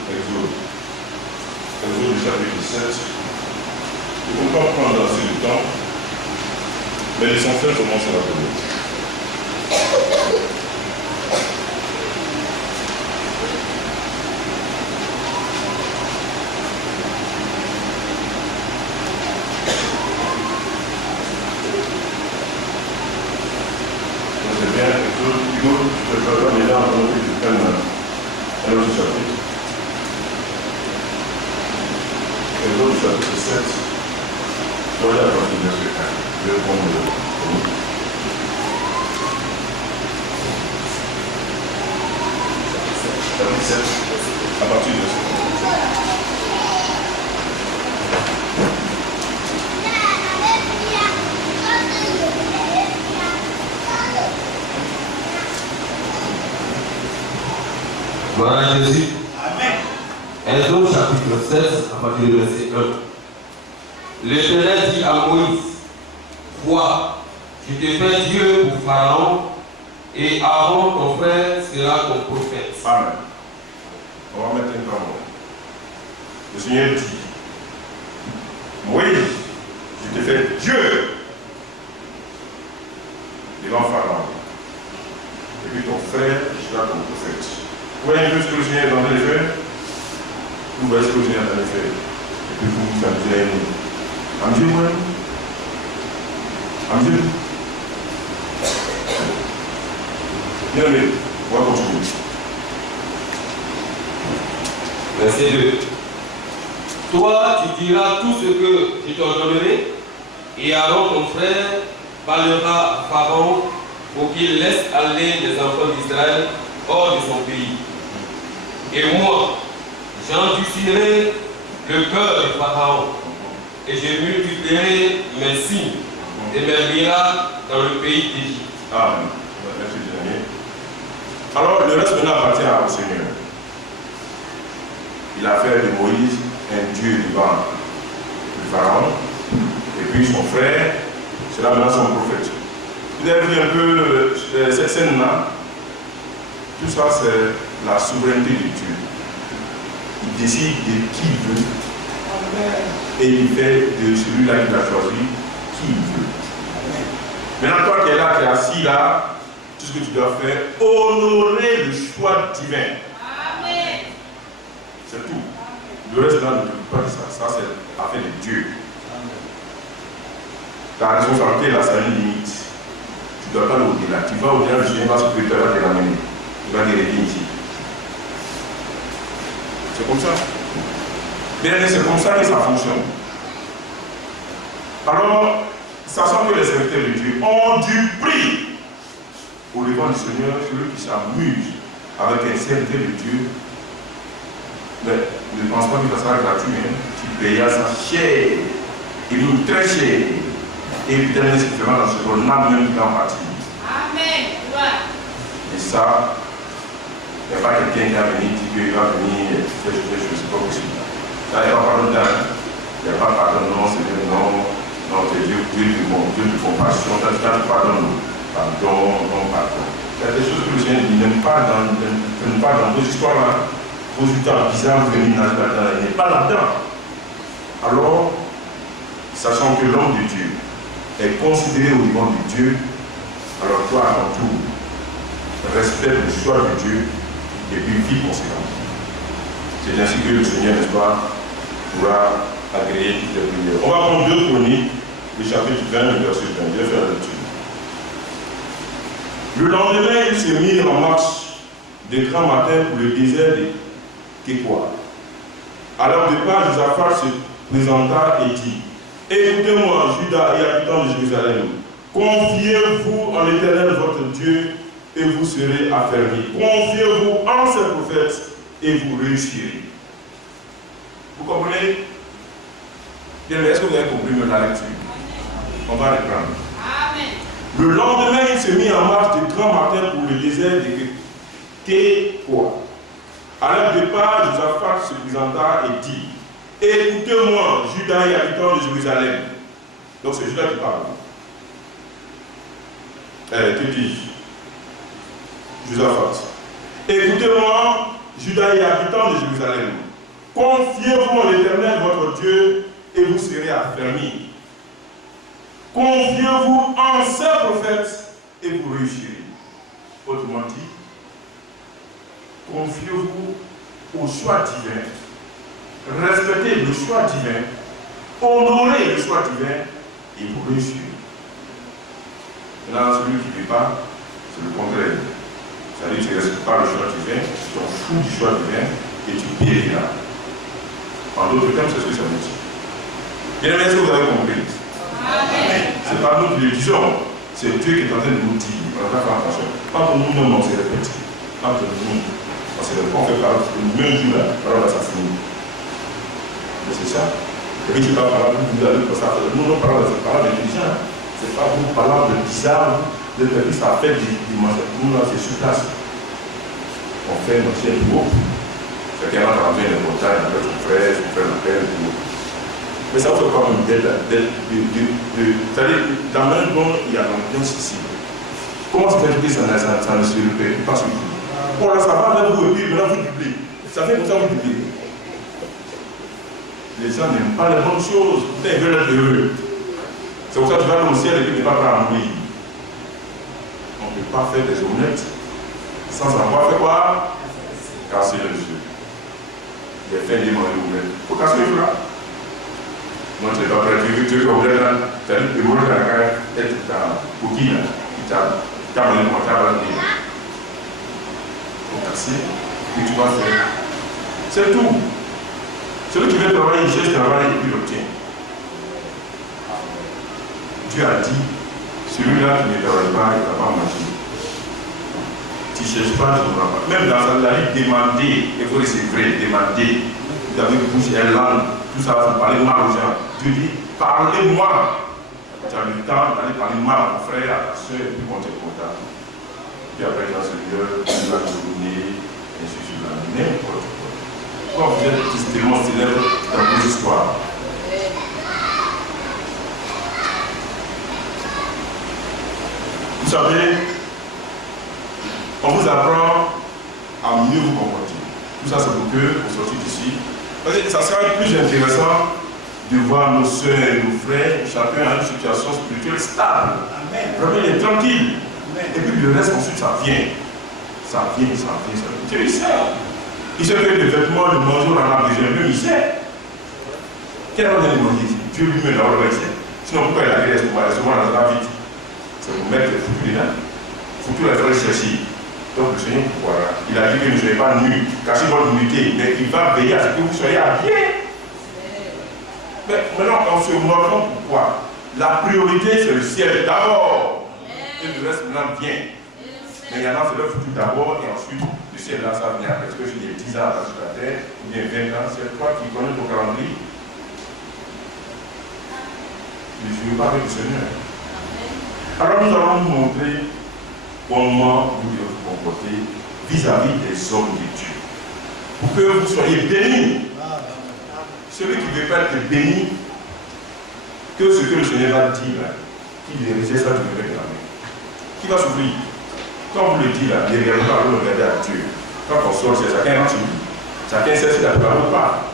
Exode du chapitre 7. Nous ne pouvons pas prendre assez de temps, mais l'essentiel commence à la première. C'est bien, Hugo, je peux pas mais là, on va prendre un autre chapitre. Exode du chapitre 7. Voyez à partir de ce 1. Je vais prendre le chapitre 7. À partir de ce 1. Gloire à Jésus. Amen. Exode chapitre 7, à partir du verset 1. L'Éternel dit à Moïse, vois, je te fais Dieu pour Pharaon, et Aaron, ton frère, sera ton prophète. Amen. On va mettre un grand mot. Le Seigneur dit, Moïse, je te fais Dieu devant Pharaon. Et puis ton frère sera ton prophète. Vous voyez un peu ce que le Seigneur est en train de faire? Vous voyez ce que le Seigneur est en train de faire. Et puis vous vous amusez à nous. Amusez-vous, hein? Amusez-vous. Bien aimé, on va continuer. Verset 2. Toi, tu diras tout ce que je t'ordonnerai, et Aaron, ton frère, parlera à Pharaon pour qu'il laisse aller les enfants d'Israël hors de son pays. Et moi, j'endurcirai le cœur de Pharaon, et je multiplierai mes signes et mes miracles dans le pays d'Égypte. Amen. Merci, bien-aimé. Alors, le reste maintenant appartient au Seigneur. Il a fait de Moïse un Dieu devant le Pharaon, et puis son frère, c'est là maintenant son prophète. Vous avez vu un peu cette scène-là? Tout ça, c'est la souveraineté de Dieu. Il décide de qui il veut, et il fait de celui-là qu'il a choisi qui il veut. Maintenant, toi qui es là, qui es assis là, tout ce que tu dois faire, honorer le choix divin. Amen. C'est tout. Le reste là ne t'occupe pas de ça. Ça, c'est affaire de Dieu. Ta responsabilité là, ça a une limite. Tu ne dois pas au-delà. Tu vas au-delà, le Seigneur va se préparer à te ramener. Tu vas déléguer ici. C'est comme ça. Bien, c'est comme ça que ça fonctionne. Alors, sachant que les serviteurs de Dieu ont du prix au devant du Seigneur, celui qui s'amuse avec un serviteur de Dieu Mais ne pense pas que ça sera gratuit. Hein. Tu payas ça cher. Et même très cher. Et l'éternel se fera dans ce rôle, n'a même pas en partie. Amen. Et ça, il n'y a pas quelqu'un qui a venu dire qu'il va venir faire des choses, c'est pas possible. Là, il n'y a pas pardon d'un. Il n'y a pas pardon, non, c'est non, non, c'est Dieu de compassion, tu pardonnes, pardon, non, pardon. Il y a des choses que le Seigneur n'aime pas dans vos histoires-là, vos histoires bizarres, vous venez là-dedans, il n'est pas là-dedans. Alors, sachant que l'homme de Dieu est considéré au niveau de Dieu, alors toi, avant tout, respecte le choix de Dieu et puis vis conséquemment. C'est ainsi que le Seigneur, n'est-ce pas, pourra agréer toutes les prières. On va prendre 2 Chroniques, le chapitre 20, le verset 20. Je vais faire la lecture. Le lendemain, il s'est mis en marche de grand matin pour le désert de Kékoa. À leur départ, Josaphat se présenta et dit: écoutez-moi, Judas et habitants de Jérusalem, confiez-vous en l'Éternel votre Dieu et vous serez affermis. Confiez-vous en ses prophètes et vous réussirez. Vous comprenez? Est-ce que vous avez compris la lecture? On va reprendre. Amen. Le lendemain, il se mit en marche de grand matin pour le désert de Kékoa. À leur départ, Josaphat se présenta et dit: écoutez-moi, Judas et habitants de Jérusalem. Donc c'est Judas qui parle. Que dis-je? Josaphat. Écoutez-moi, Judas et habitants de Jérusalem. Confiez-vous en l'Éternel votre Dieu et vous serez affermis. Confiez-vous en ses prophètes et vous réussirez. Autrement dit, confiez-vous au choix divin, respectez le choix divin, honorez le choix divin et vous réussirez. Là, celui qui ne fait pas, c'est le contraire. C'est-à-dire que tu ne respectes pas le choix divin, tu t'en fous du choix divin et tu périras. En d'autres termes, c'est ce que ça veut dire. Bien aimé, est-ce que vous avez compris? Ce n'est pas nous qui le disons, c'est Dieu qui est en train de nous dire. On va faire attention. Pas pour nous-mêmes, on se répète. Pas pour nous. On se répète, on fait parole, le même jour là, parole va s'affinir. Mais c'est ça. Et puis tu vas parler de vous allez pour ça. Nous, nos paroles, c'est parole d'intelligent. Ce n'est pas vous parler de bizarre, de faire ça fait des dimensions. Nous, là, c'est sur place. On fait notre chaîne pour vous. Quelqu'un va rentrer dans les montagnes, on appelle son frère, l'appel, tout. Mais ça fait quand même c'est-à-dire, dans le même temps, il y a l'ambiance ici. Comment ça fait que ça ne se répète pas sur vous? Pour là, ça va même vous et puis maintenant vous doublez. Ça fait comme ça vous doublez. Les gens n'aiment pas les bonnes choses, ils veulent être heureux. C'est pour ça que tu vas dans le ciel et que tu ne vas pas mourir. On ne peut pas faire des omelettes sans avoir fait quoi? Casser les yeux. Il y a fait des omelettes. Il faut casser les yeux là. Non, tu n'es pas prêt, tu es omelette là, tu as dit que le monde là, tu as coquille là, tu as amené mon table là. Il faut casser, et tu vas faire. C'est tout. Celui qui veut travailler, il cherche travail et puis l'obtient. Dieu a dit, celui-là qui ne travaille pas, il ne va pas manger. Tu ne cherches pas, tu n'auras pas. Même dans la vie, demander, il faut que c'est vrai, demander. Vous avez une bouche, une langue, tout ça, vous parlez mal aux gens. Dieu dit, parlez-moi. Tu as le temps d'aller parler mal à ton frère, à ta soeur, et puis on te content. Puis après, dans ce lieu, tu vas te donner, et je suis là, n'importe quoi. Quand vous êtes tellement célèbre dans vos histoires, vous savez, on vous apprend à mieux vous comporter. Tout ça, c'est pour que vous sortiez d'ici. Parce que ça sera plus intéressant de voir nos soeurs et nos frères, chacun a une situation spirituelle stable. Amen. Vraiment, il est tranquille. Amen. Et puis le reste, ensuite, ça vient. Ça vient. Dieu, il sait. Il sait que les vêtements, le manger, on en a besoin. Lui, il sait. Quel ordre de manger ici? Dieu lui-même, d'abord, il sait. Sinon, pourquoi il a graisse pour aller souvent dans la vite? C'est pour mettre les foutus là. Foutus, il faut les chercher. Donc, le Seigneur, voilà. Il a dit que ne soyez pas nus, cachez votre nudité, mais il va veiller à ce que vous soyez habillés. Mais maintenant, on se demande pourquoi. La priorité, c'est le ciel d'abord. Et le reste maintenant vient. Mais il y en a, c'est leur futur d'abord et ensuite, le ciel là, ça vient. Est-ce que j'ai des 10 ans sur la terre ou bien 20 ans? C'est toi qui connais ton calendrier. Je ne suis pas avec le Seigneur. Alors nous allons vous montrer comment vous devez vous comporter vis-à-vis des hommes de Dieu. Pour que vous soyez bénis. Celui qui ne veut pas être béni, que ce que le Seigneur va dire, qu'il réalise ça, tu le réclamer. Qui va souffrir? Quand vous le dites là, ne regardez pas, vous regardez à Dieu. Quand on sort, c'est chacun rentre. Chacun sait s'il a préparé ou pas.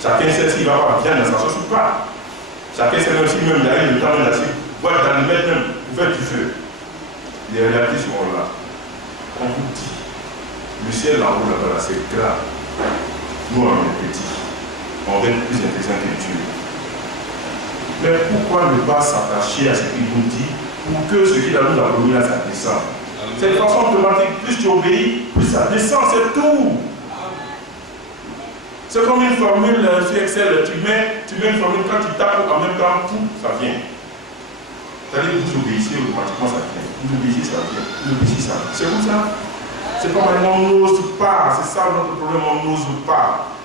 Chacun sait s'il va avoir bien dans sa sauce ou pas. Chacun sait même si même il a eu le temps d'assister. Voilà, dans le maître même, vous faites du feu. Les réalités seront là. On vous dit, le ciel en haut là-bas, c'est grave. Nous, on est petits. On va être plus intelligent que Dieu. Mais pourquoi ne pas s'attacher à ce qu'il nous dit pour que ce qu'il a nous a promis là, ça descende? C'est une façon automatique. Plus tu obéis, plus ça descend, c'est tout. C'est comme une formule sur Excel. Tu mets une formule, quand tu tapes en même temps, tout, ça vient. C'est-à-dire que vous obéissez, automatiquement ça vient. Vous obéissez, ça vient. Vous obéissez, ça vient. C'est comme ça. C'est pas vraiment on n'ose pas. C'est ça notre problème, on n'ose pas.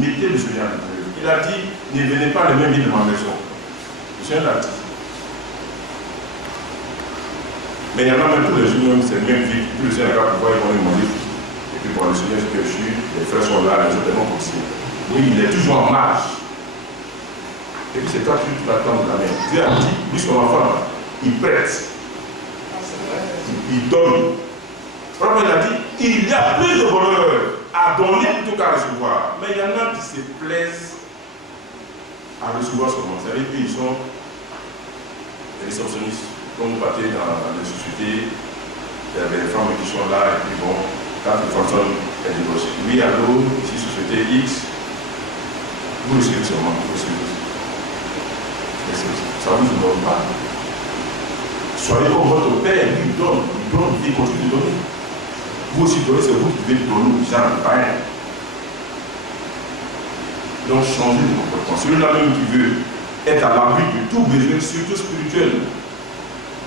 Mettez le Seigneur en œuvre. Il a dit, ne venez pas le même lit de ma maison. Le Seigneur l'a dit. Mais il y en a même tous les jours, c'est le même vie. Tous les Seigneur va pouvoir y aller manger. Et puis pour le Seigneur, je suis, les frères sont là, les autres sont possibles. Oui, il est toujours en marche. Et puis c'est toi qui l'attends de la main. Dieu a dit, lui son enfant, il prête. Il donne. Il a dit, il y a plus de bonheur à donner plutôt qu'à recevoir. Mais il y en a qui se plaisent à recevoir seulement. C'est-à-dire qu'ils sont des réceptionnistes. Quand vous partez dans les sociétés, il y a des femmes qui sont là et puis bon, quand une personne est divorcée. Oui, allô, ici société X, vous recevez seulement, vous recevez. Ça ne vous donne pas. Soyez comme votre père, lui il donne, il continue de donner. Vous aussi donnez, c'est vous qui devez donner aux gens, pas rien. Donc changez de comportement. Celui-là même qui veut être à l'abri de tout besoin, surtout spirituel.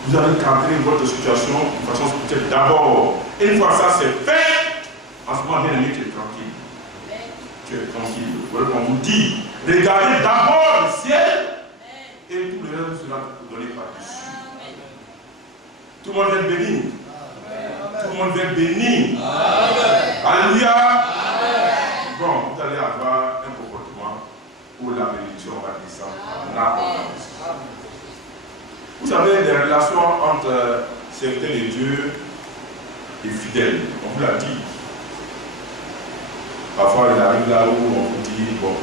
Vous allez cadrer votre situation de façon spirituelle d'abord. Et une fois ça c'est fait, en ce moment, bien aimé, tu es tranquille. Tu es tranquille. Voilà qu'on vous dit, regardez d'abord le ciel et tout le reste sera donné par-dessus. Tout le monde va être béni. Tout le monde va être béni. Alléluia. Bon, vous allez avoir un comportement où la bénédiction va descendre en abondance. Vous savez, les relations entre serviteurs de Dieu et fidèles, on vous l'a dit. Parfois, il arrive là où on vous dit, bon,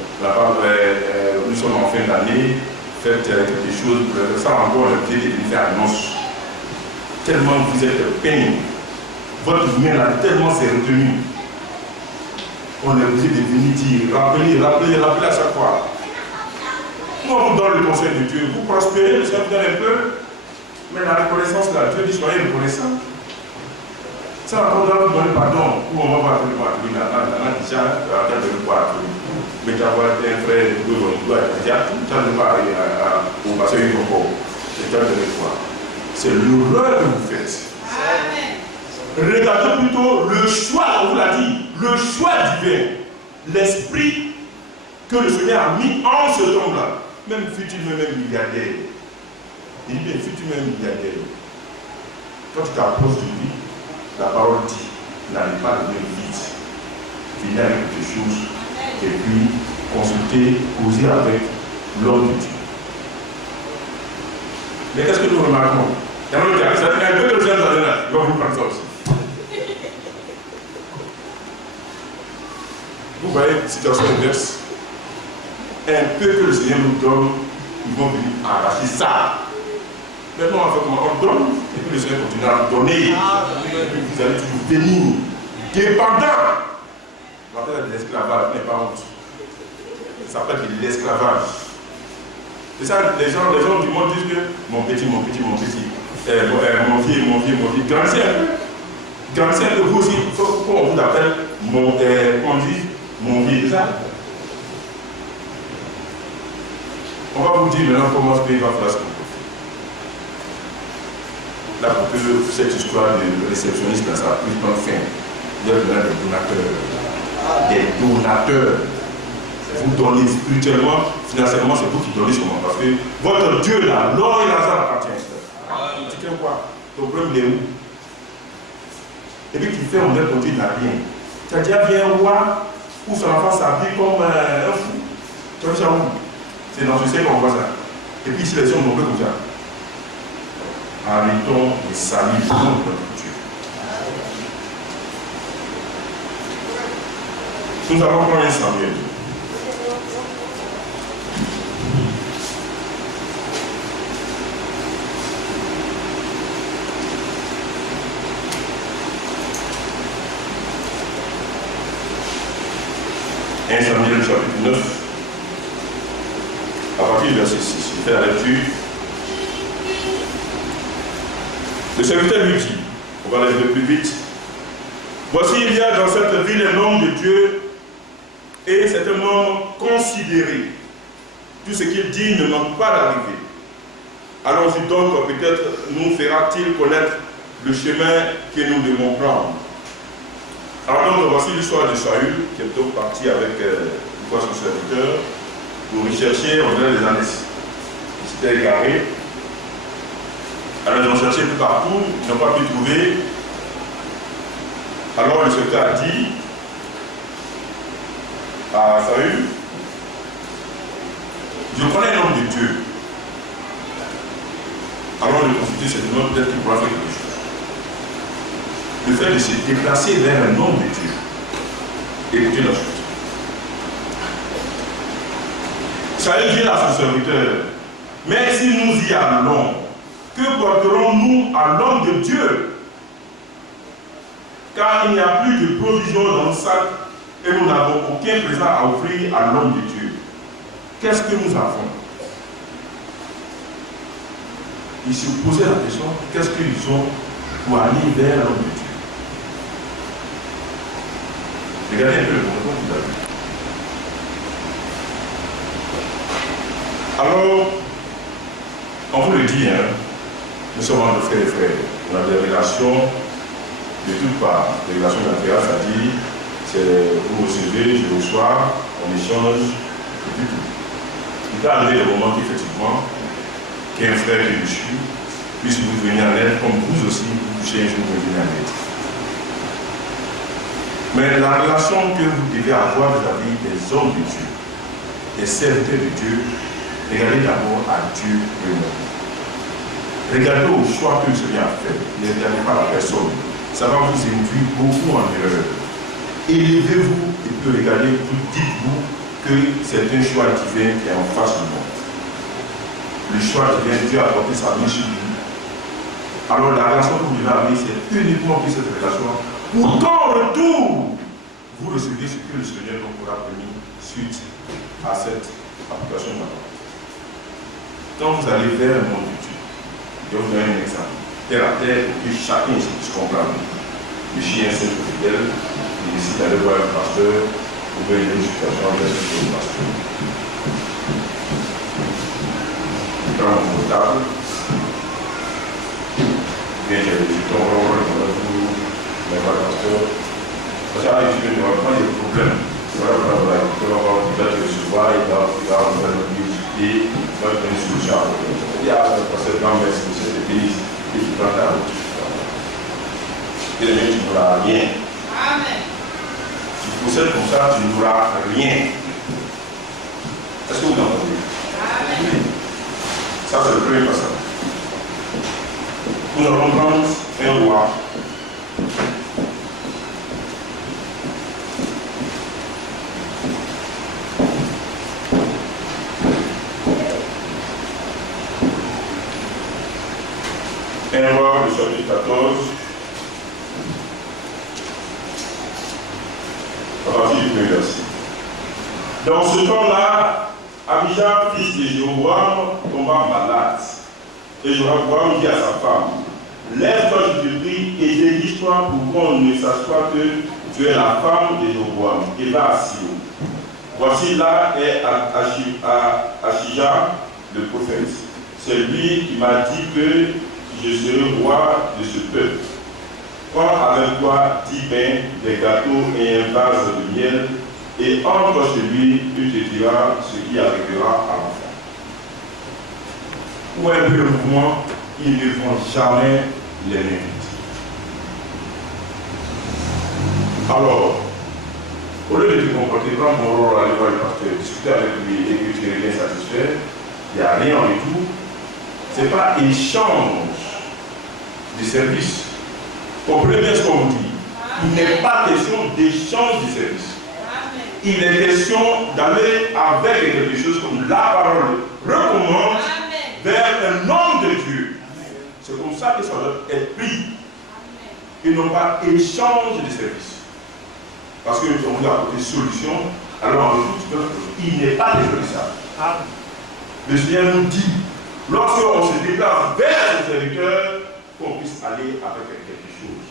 nous sommes en fin d'année, faites quelque chose, ça encore le pied de faire annonce. Tellement vous êtes peine, votre main là, tellement c'est retenu. On est obligé de venir dire, rappeler à chaque fois. Moi, on vous donne le conseil de Dieu, vous prospérez, le Seigneur vous donne un peu, mais la reconnaissance là, Dieu dit soyez reconnaissant. Ça, on doit vous donner pardon, ou on va voir le pardon, là, déjà, on va le pardon. Mais tu vas voir un frère, tu dois déjà, tu ne vas pas aller au passé une encore. C'est déjà de foi. C'est l'horreur que vous faites. Amen. Regardez plutôt le choix, on vous l'a dit, le choix divin, l'esprit que le Seigneur a mis en ce temps-là. Même fut-il même milliardaire. Il dit, fut-il même milliardaire. Quand tu t'approches de lui, la parole dit, n'allez pas devenir vide. Venez avec quelque chose et puis consulter, causer avec l'homme de Dieu. Mais qu'est-ce que nous remarquons? Il y a un gars, ça fait un peu de gens dans là, il va vous prendre ça aussi. Vous voyez, situation inverse. Un peu que le Seigneur nous donne, ils vont venir arracher ça. Maintenant, on fait comment? On donne, et puis le Seigneur continue à donner. Et puis vous allez toujours bénir, dépendant. On appelle de l'esclavage, n'est pas honte. Ça s'appelle de l'esclavage. C'est ça, les gens du monde disent que mon petit, mon vieux, grandissez un peu. Grandissez un peu, vous aussi, il faut qu'on vous appelle mon vieux, c'est ça? On va vous dire maintenant comment ce pays va faire ce qu'on peut faire. là pour que cette histoire de réceptionniste, là, ça puisse prendre fin. Il y a besoin de donateurs. Des donateurs. Vous donnez spirituellement, financièrement, c'est vous qui donnez seulement. Parce que votre Dieu là, l'or et l'argent appartient. Tu sais quoi? Ton problème il est où? Et puis tu fais honneur pour Dieu, il n'a rien. Tu as déjà vu un roi où son enfant s'habille comme un fou. Tu as vu ça où? C'est dans ce siècle qu'on voit ça. Et puis ici les hommes nombreux comme ça. Arrêtons de salir le nom de notre Dieu. Nous avons pris un Samuel. Samuel chapitre 9, à partir du verset 6, je fais la lecture. Le serviteur lui dit, on va aller plus vite, voici il y a dans cette ville un homme de Dieu et c'est un homme considéré. Tout ce qu'il dit ne manque pas d'arriver. Allons-y donc, peut-être nous fera-t-il connaître le chemin que nous devons prendre. Alors donc, voici l'histoire de Saül, qui est donc parti avec son serviteur pour rechercher, on dirait les années. Il s'était égaré. Alors ils ont cherché un peu partout, ils n'ont pas pu trouver. Alors le serviteur a dit à Saül, je connais un homme de Dieu. Alors le consulter cet homme, peut-être qu'il pourra faire quelque chose. Le fait de se déplacer vers un homme de Dieu. Écoutez la suite. Saül dit à son serviteur, mais si nous y allons, que porterons-nous à l'homme de Dieu? Car il n'y a plus de provisions dans le sac et nous n'avons aucun présent à offrir à l'homme de Dieu. Qu'est-ce que nous avons? Ils se posaient la question, qu'est-ce qu'ils ont pour aller vers l'homme de Dieu? Regardez un peu le monde qu'il a vu. Alors, on vous le dit, hein, nous sommes entre frères et frères. On a des relations de toutes parts. Les relations matérielles, c'est-à-dire, c'est vous recevez, je reçois, on échange, du tout. Il peut arriver des moments qu'effectivement, qu'un frère que je suis, puisse vous venir en aide, comme vous aussi, vous touchez un jour, vous venez en aide. Mais la relation que vous devez avoir vis-à-vis des hommes de Dieu, des serviteurs de Dieu, regardez d'abord à Dieu lui-même. Regardez au choix que le Seigneur a fait. Ne regardez pas la personne. Ça va vous induire beaucoup en erreur. Élevez-vous et puis regardez, dites-vous que c'est un choix divin qui est en face du monde. Le choix divin, Dieu a porté sa main sur lui. Alors la relation que vous devez avoir, c'est uniquement pour cette relation. Pour qu'en retour, vous recevez ce que le Seigneur vous aura permis suite à cette application de la parole. Quand vous allez vers le monde de Dieu, je vais vous donner un exemple. Terre à terre, pour que chacun puisse comprendre. Le chien, c'est le fidèle, il décide d'aller voir un pasteur pour voir une situation avec le pasteur. Il prend mon portable, bien j'ai des jetons, mais pas le pasteur. Parce qu'avec Dieu, il va prendre des problèmes. Voilà, il va te recevoir, il va vous discuter, il va te donner une solution. Il y a un pasteur grand maître de cette église et qui prend ta route. Et le tu n'auras rien. Amen. Tu possèdes comme ça, tu n'auras rien. Est-ce que vous entendez? Amen. Ça, c'est le premier passage. Nous allons prendre un roi. Un roi, le chapitre 14, à partir du premier verset. Dans ce temps-là, Abijah, fils de Jéroboam, tomba malade. Et Jéroboam dit à sa femme, lève-toi, je te prie, et délivre-toi pour qu'on ne sache pas que tu es la femme de Jéroboam, et va à Silo. Voici là est Achija, le prophète. C'est lui qui m'a dit que je serai roi de ce peuple. Prends avec toi 10 pains, des gâteaux et un vase de miel, et entre chez lui, tu te diras ce qui arrivera à l'enfant. Où est le mouvement, ils ne vont jamais les mérites. Alors, au lieu de te comporter, prendre mon rôle, aller voir le pasteur, discuter avec lui et que tu es bien satisfait, il n'y a rien en tout. Ce n'est pas échange de service. Comprenez bien ce qu'on vous dit. Il n'est pas question d'échange de service. Il est question d'aller avec quelque chose comme la parole recommande vers un homme de Dieu. C'est comme ça que ça doit être pris. Et non pas échange de service. Parce que nous avons apporté solution, alors en retour, il n'est pas défait de ça. Le Seigneur nous dit, lorsqu'on se déplace vers son serviteur, qu'on puisse aller avec quelque chose.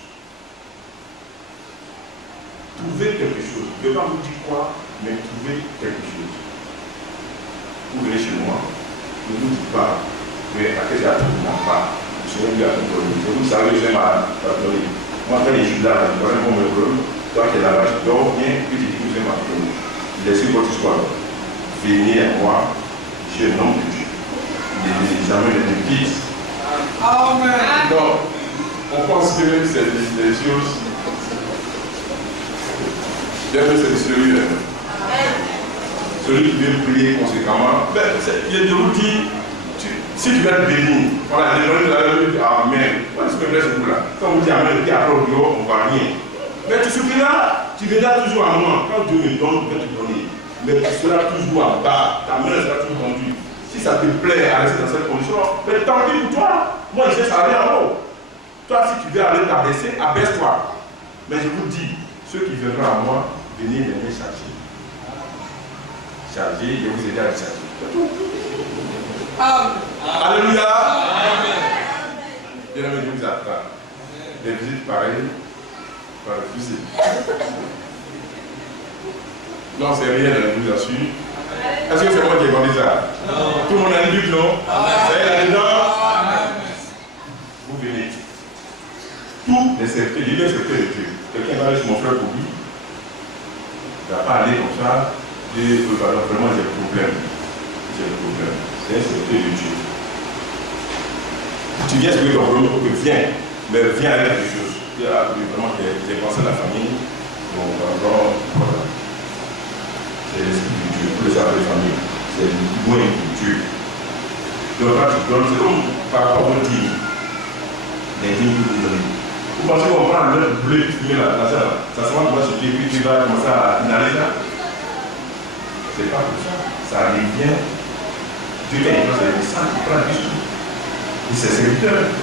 Trouvez quelque chose. Je ne vais pas vous dire quoi, mais trouvez quelque chose. Vous venez chez moi, ne vous dites pas, mais à quel cas tu ne m'as pas. Vous serez bien à vous savez, j'aime à donner. Moi, quand je suis là, je vais me problème. Toi qui es là-bas, je dors bien, puis tu dis que vous êtes ma famille. Laissez votre histoire. Venez à moi, je suis un homme de Dieu. Les examens de Fils. Amen. Donc, on pense que c'est des choses. Bien que c'est celui qui veut prier conséquemment. Il y a des outils. Si tu veux être béni, voilà, les gens de la Bible disent Amen. Moi, je me laisse vous là. Quand vous dites Amen, vous dites après au bureau, on ne va rien. Mais tu suffiras, tu viendras toujours à moi. Quand Dieu me donne, je vais te donner. Mais tu seras toujours en bas. Ta main sera toujours tendue. Si ça te plaît à rester dans cette condition, mais tant pis pour toi. Moi, je sais ça aller en haut. Toi, si tu veux aller t'abaisser, abaisse-toi. Mais je vous dis, ceux qui viendront à moi, venez les charger. Charger, je vous aider à les charger. Alléluia. Bien aimé, je vous attends. Des visites pareilles. Par le fusil. Non, c'est rien, je vous assure. Est-ce que c'est moi qui ai vendu ça? Non. Tout le monde a une lutte, non? Ça y est, là-dedans? Vous venez. Tous les serviteurs, il est serviteur de Dieu. Quelqu'un va aller chez mon frère pour lui. Il ne va pas aller comme ça. Et vraiment, j'ai le problème. J'ai le problème. C'est un serviteur de Dieu. Tu viens expliquer ton problème, viens. Mais viens avec quelque chose. Il y a vraiment j'ai pensé à la famille. Bon, voilà. C'est l'esprit de Dieu, pour les affaires de famille. C'est le moins de Dieu. Donc quand tu donnes, c'est comme par rapport au dîme. Les dîmes que vous donnez. Vous pensez qu'on prend le bleu et tu mets la salle. Ça se voit que moi je dis, puis tu vas commencer à inhaler ça. C'est pas comme ça. Ça revient. Dieu vient, c'est ça qui prend du tout. Et c'est serviteur.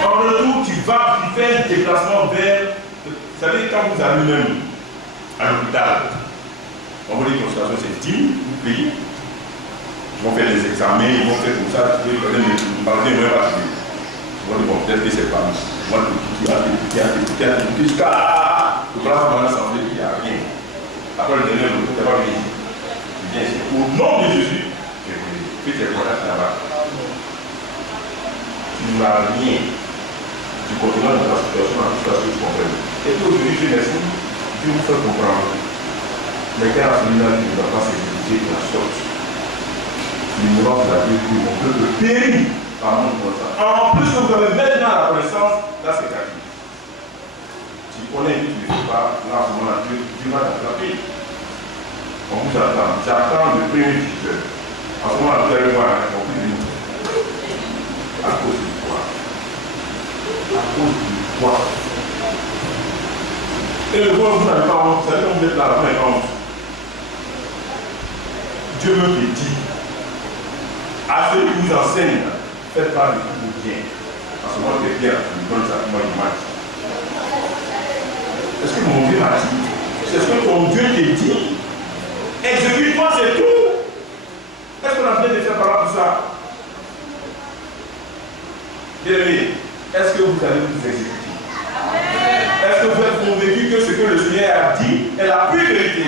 En retour, tu vas faire un déplacement vers. Vous savez, quand vous allez même à l'hôpital, on va dire que consultation c'est 10 000, vous payez. Ils vont faire des examens, ils vont faire comme ça, tu peux me parler de moi. Ils vont dire, bon, peut-être que c'est pas moi. Moi, le qui a jusqu'à. Le bras dans l'assemblée, il n'y a rien. Après le dernier, vous ne pouvez pas venir. Bien sûr, au nom de Jésus, je vais venir. Puis tu es content là-bas. Tu n'as rien. Tu continues dans ta situation jusqu'à ce que tu comprennes. Et puis aujourd'hui, je merci, Dieu vous fait comprendre. Mais car à celui-là, tu ne vas pas s'exécuter de la sorte. L'ignorance de la vie, mon peuple périt par mon comme ça. En plus, vous avez maintenant la connaissance, là c'est gratuit. Tu connais et tu ne le fais pas, là à ce moment-là, Dieu va t'attraper. On vous attend. J'attends le premier tuteur. À ce moment-là, vous allez voir, on peut dire. À cause du poids. À cause du poids. Et le poids, vous n'avez pas honte. Vous savez quand vous êtes là, vous n'avez pas honte. Dieu me dit à ceux qui vous enseignent, faites pas de tout bien. À ce moment, tu es bien, tu me donnes ça, moi, image. Est-ce que mon Dieu m'a dit? C'est ce que ton Dieu t'a dit. Exécute-moi, c'est tout. Est-ce qu'on a besoin de faire parler pour ça? Bien-aimé, est-ce que vous allez vous exécuter? Est-ce que vous êtes convaincu que ce que le Seigneur a dit est la pure vérité?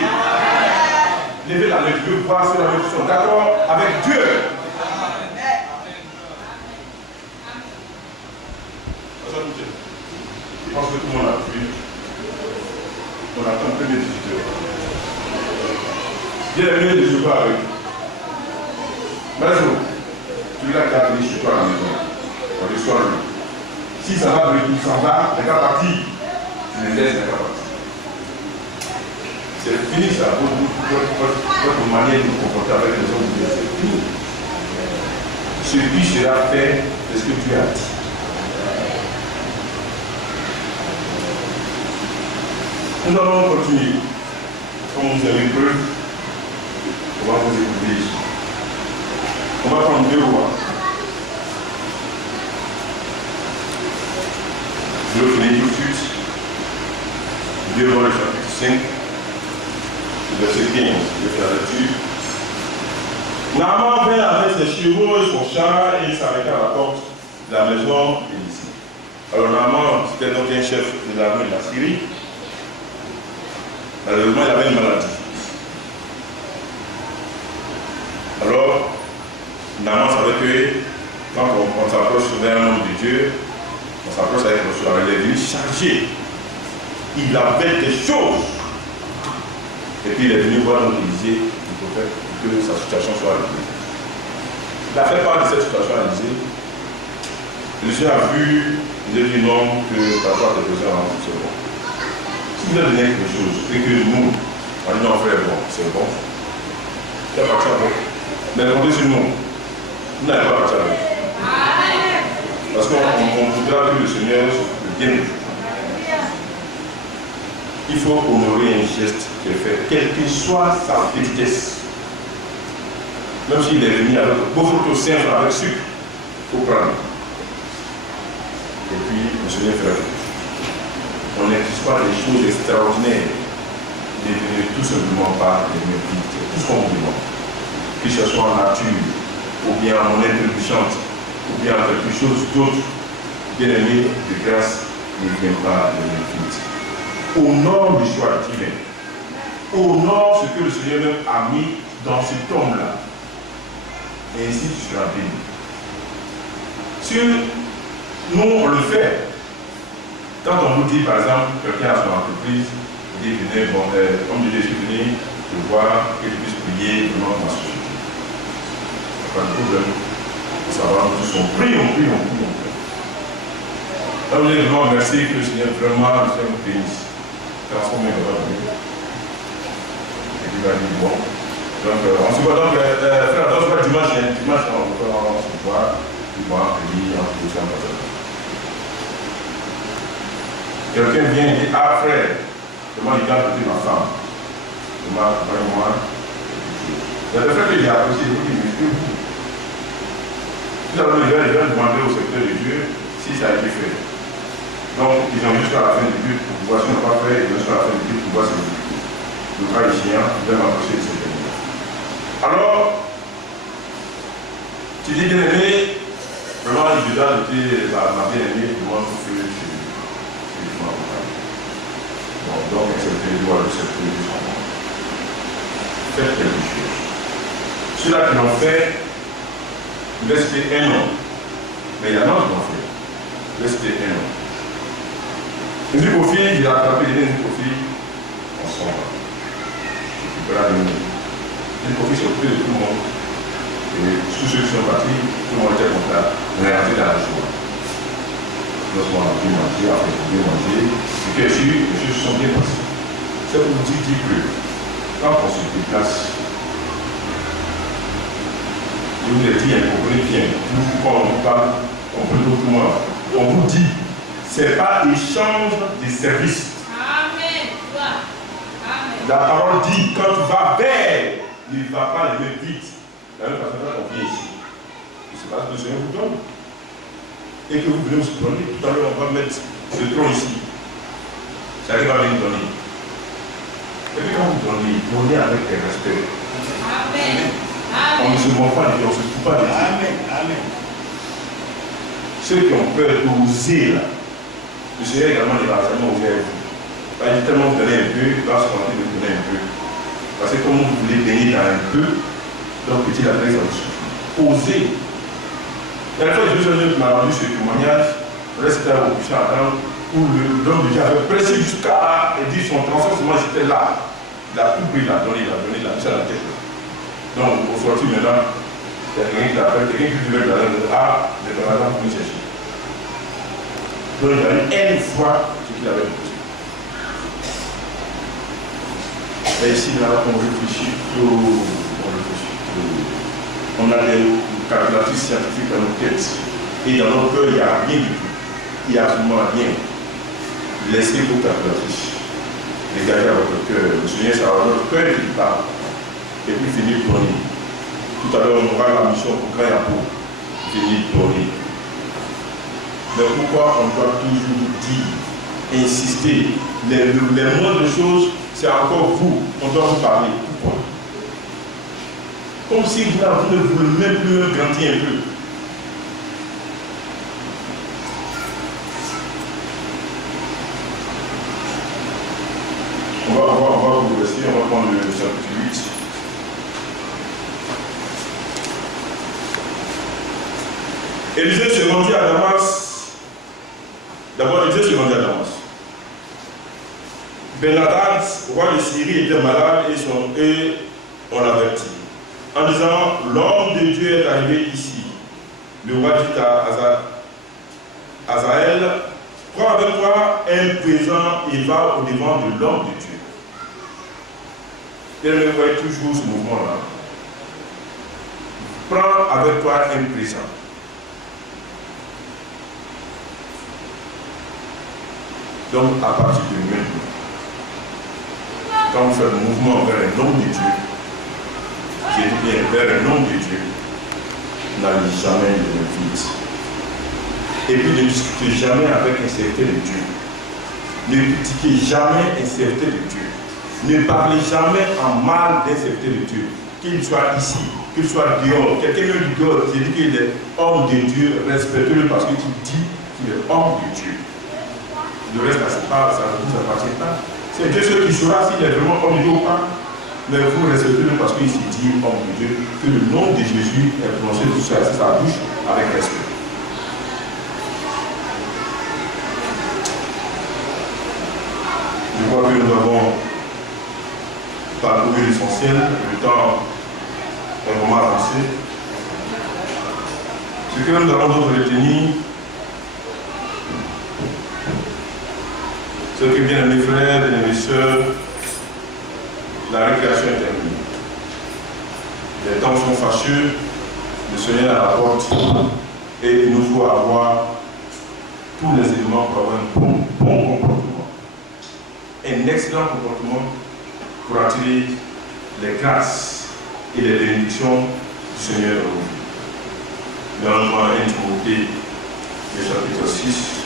Levez la main, je veux voir ceux qui sont d'accord avec Dieu. Saint-Michel. Je pense que tout le monde a vu. On attend que les visiteurs. Bien aimé, je joue pas avec. Mazo, tu l'as gardé chez toi à la maison. On le soir. Si ça va brûler, il s'en va, il n'est pas parti. Tu le laisses, il n'est pas parti. C'est fini ça. Votre manière de vous comporter avec les autres, c'est fini. Celui sera fait de ce que tu as dit. Nous allons continuer. Comme vous avez cru, on va vous écouter. On va prendre 2 rois. Je vais finir tout de suite. 2 rois, le chapitre 5, verset 15. Je vais faire la lecture. Naaman vint avec ses chevaux et son char et il s'arrêta à la porte de la maison d'Élisée. Alors Naaman, c'était donc un chef de l'armée de la Syrie. Malheureusement, il avait une maladie. Alors, Naaman savait que quand on s'approche vers un homme de Dieu, on s'approche avec le soir, il est venu chargé. Il avait des choses. Et puis il est venu voir notre Élisée, le prophète, que sa situation soit réglée. Il a fait part de cette situation à Élisée. Élisée a vu, il a dit non, que ta part est besoin en c'est bon. Si vous avez donné quelque chose et que nous, on dit non, frère, bon, c'est bon. Tu vas partir avec. Mais comptez sur nous. Vous n'allez pas partir avec. Parce qu'on voudra que le Seigneur vienne. Il faut honorer un geste qu'il fait, quelle que soit sa petitesse. Même s'il est venu avec beaucoup de simple avec sucre, il faut prendre. Et puis, le Seigneur fera quelque chose. On n'exige pas des choses extraordinaires, de venir tout simplement par les mêmes vies. Tout ce qu'on vous demande. Que ce soit en nature, ou bien en monnaie intelligente, ou bien en quelque chose d'autre, bien aimé, de grâce, ne vient pas de l'infinité. Honore le choix divin. Honore ce que le Seigneur même a mis dans cet homme-là. Et ainsi tu seras béni. Si nous on le fait, quand on nous dit par exemple, quelqu'un a son entreprise, il dit venez, bon, comme je suis venu, je vois que je puisse prier au nom de ma société. Pas de problème. Il faut savoir que tous sont pris, on prie. Là, vous allez vraiment remercier que le Seigneur vraiment nous bénisse. Transformer le roi. Et puis il va dire bon. Donc on se voit donc, frère, on se voit dimanche, on se voit, puis on va prier, on se voit. Quelqu'un vient et dit, ah frère, comment il doit côté ma femme? Comment, moi. Il y a des frères qui j'ai apprécié, il dit, mais que vous? Tout à l'heure, je vais demander au secteur de Dieu si ça a été fait. Donc, ils ont jusqu'à la fin du but pour pouvoir, si on n'a pas fait, ils ont jusqu'à la fin du but pour pouvoir se débuter. Le cas ici, ils doivent m'approcher de cette année. Alors, tu dis bien aimé, vraiment, il doit été ma bien-aimée, pour moi, pour que tu m'as accompagné. Bon, donc, acceptez le droit de cette position. Faites quelque chose. Ceux-là qui l'ont fait, restez un an. Mais il y en a qui l'ont fait. Restez un an. Une profil, il a attrapé des profils, on s'en va. Une profil s'est occupé de tout le monde. Et tous ceux qui sont partis, tout le monde était content. On est rentré dans la joie. Lorsqu'on a pu manger, après on a bien mangé, et que les choses se sont bien passées. C'est pour vous dire que quand on se déplace, je vous ai dit, comprenez bien, quand on vous parle, comprenez autrement, on vous dit, ce n'est pas échange de services. Amen. La parole dit, quand tu vas vers, ne va pas les mains vides. La même façon qu'on vient ici. C'est parce que le Seigneur vous donne. Et que vous venez vous donner. Tout à l'heure, on va mettre ce tronc ici. Ça arrive à venir donner. Et puis quand vous donnez avec respect. Amen. On ne se moque pas de Dieu, on ne se fout pas de Dieu. Amen. Ceux qui ont peur d'oser là, le Seigneur également il va seulement oser avec vous. Il va tellement vous donner un peu, il va se contenter de vous donner un peu. Parce que comme vous voulez baigner dans un peu, donc petit la place ça vous suffit. Osez. La fois, Jésus m'a rendu ce témoignage, restait au jardin où l'homme de Dieu avait pressé jusqu'à dire son transformation, j'étais là. Il a tout pris, il a donné, il a mis ça à la tête. Donc, au sortir maintenant, il y a quelqu'un qui l'appelle, quelqu'un qui devait aller à le camarade pour nous chercher. Donc, il a eu une fois ce qu'il avait posé. Et ici, là, on réfléchit trop. On a des calculatrices scientifiques dans nos têtes. Et dans nos cœurs, il n'y a rien du tout. Il n'y a absolument rien. Laissez vos calculatrices. Dégagez à votre cœur. Le Seigneur, c'est à notre cœur qui parle. Et puis finir de donner. Tout à l'heure, on aura la mission pour Grand Yapo. Finir de donner. Mais pourquoi on doit toujours dire, insister, les moindres choses, c'est encore vous, on doit vous parler. Pourquoi? Comme si vous ne voulez même plus grandir un peu. On va progresser, on va prendre le chapitre 8. Élisée se rendit à Damas. D'abord, Élisée se rendit à Damas. Ben-Hadad, roi de Syrie, était malade et on l'avertit. En disant, l'homme de Dieu est arrivé ici. Le roi dit à Hazaël, prends avec toi un présent et va au devant de l'homme de Dieu. Et vous voyez toujours ce mouvement-là. Prends avec toi un présent. Donc, à partir de maintenant, quand vous faites le mouvement vers un homme de Dieu, j'ai dit bien vers un homme de Dieu, n'allez jamais le vide. Et puis ne discutez jamais avec un serviteur de Dieu. Ne critiquez jamais un serviteur de Dieu. Ne parlez jamais en mal d'un serviteur de Dieu. Qu'il soit ici, qu'il soit dehors. Quelqu'un du dehors, j'ai dit qu'il est homme de Dieu, respectez-le parce qu'il dit qu'il est homme de Dieu. Le reste, ça ne vous appartient pas. C'est Dieu seul qui saura s'il est vraiment homme de Dieu ou pas. Mais vous respectez-le parce qu'il s'est dit homme de Dieu, que le nom de Jésus est prononcé tout ça sur sa bouche avec respect. Je crois que nous avons parcouru l'essentiel, le temps est vraiment avancé. Ce que nous allons donc retenir, ce que bien mes frères et mes sœurs, la récréation est terminée. Les temps sont fâcheux, le Seigneur est à la porte et il nous faut avoir tous les éléments pour avoir un bon comportement. Un excellent comportement pour attirer les grâces et les bénédictions du Seigneur dans nos vies. Dans le 1 Timothée, le chapitre 6.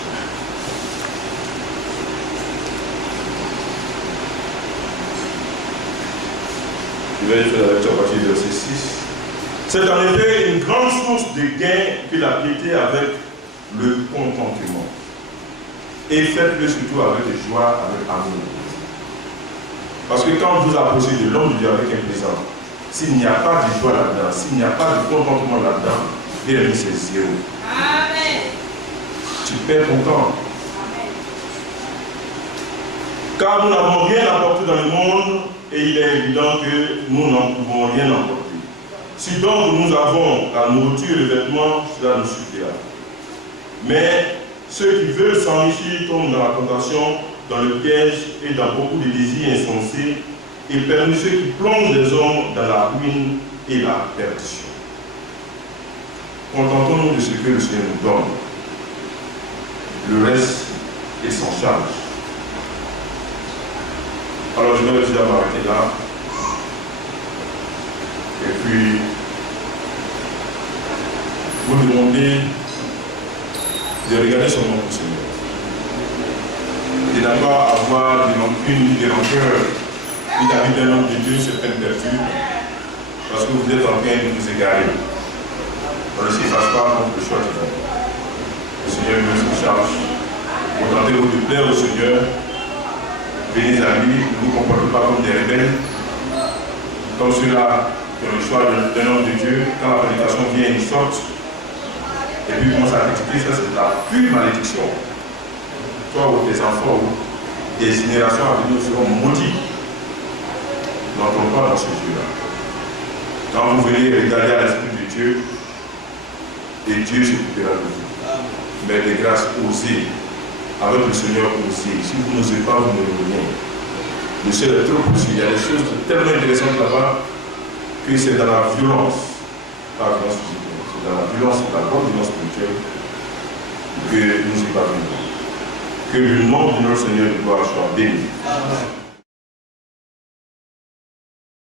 Je vais faire la lecture à partir du verset 6. C'est en effet une grande source de gain que la piété avec le contentement. Et faites-le surtout avec joie, avec amour. Parce que quand vous approchez de l'homme de Dieu avec un présent, s'il n'y a pas de joie là-dedans, s'il n'y a pas de contentement là-dedans, bien aimé, c'est zéro. Amen. Tu perds ton temps. Car nous n'avons rien apporté dans le monde et il est évident que nous n'en pouvons rien emporter. Si donc nous avons la nourriture et le vêtement, cela nous suffira. Mais ceux qui veulent s'enrichir tombent dans la tentation, dans le piège et dans beaucoup de désirs insensés et permis ceux qui plongent les hommes dans la ruine et la perdition. Contentons-nous de ce que le Seigneur nous donne. Le reste est sans charge. Alors je vais déjà m'arrêter là. Et puis, vous demandez de regarder sur mon Seigneur. De d'abord avoir une des rancœurs vis-à-vis d'un homme de Dieu, c'est peine perdue, parce que vous êtes en train de vous égarer. On ne se fasse pas contre le choix divin. Le Seigneur nous se charge. Contentez-vous de plaire au Seigneur. Venez à lui, ne vous comportez pas comme des rebelles, comme ceux-là qui ont le choix d'un homme de Dieu. Quand la prédication vient, ils sortent. et puis commence à critiquer, ça c'est de la pure malédiction. Toi ou tes enfants ou des générations à venir seront maudits. N'entrons pas dans ce Dieu-là. Quand vous venez regarder à l'Esprit de Dieu, et Dieu s'occupera de vous. Mais de grâce, osez, avec le Seigneur, osez. Si vous n'osez pas, vous ne revenez. Le ciel est trop possible. Il y a des choses tellement intéressantes là-bas que c'est dans la violence, pas la violence physique, c'est dans la violence, la grande violence spirituelle que nous y parvenons. Que le nom de notre Seigneur de gloire soit béni. Amen.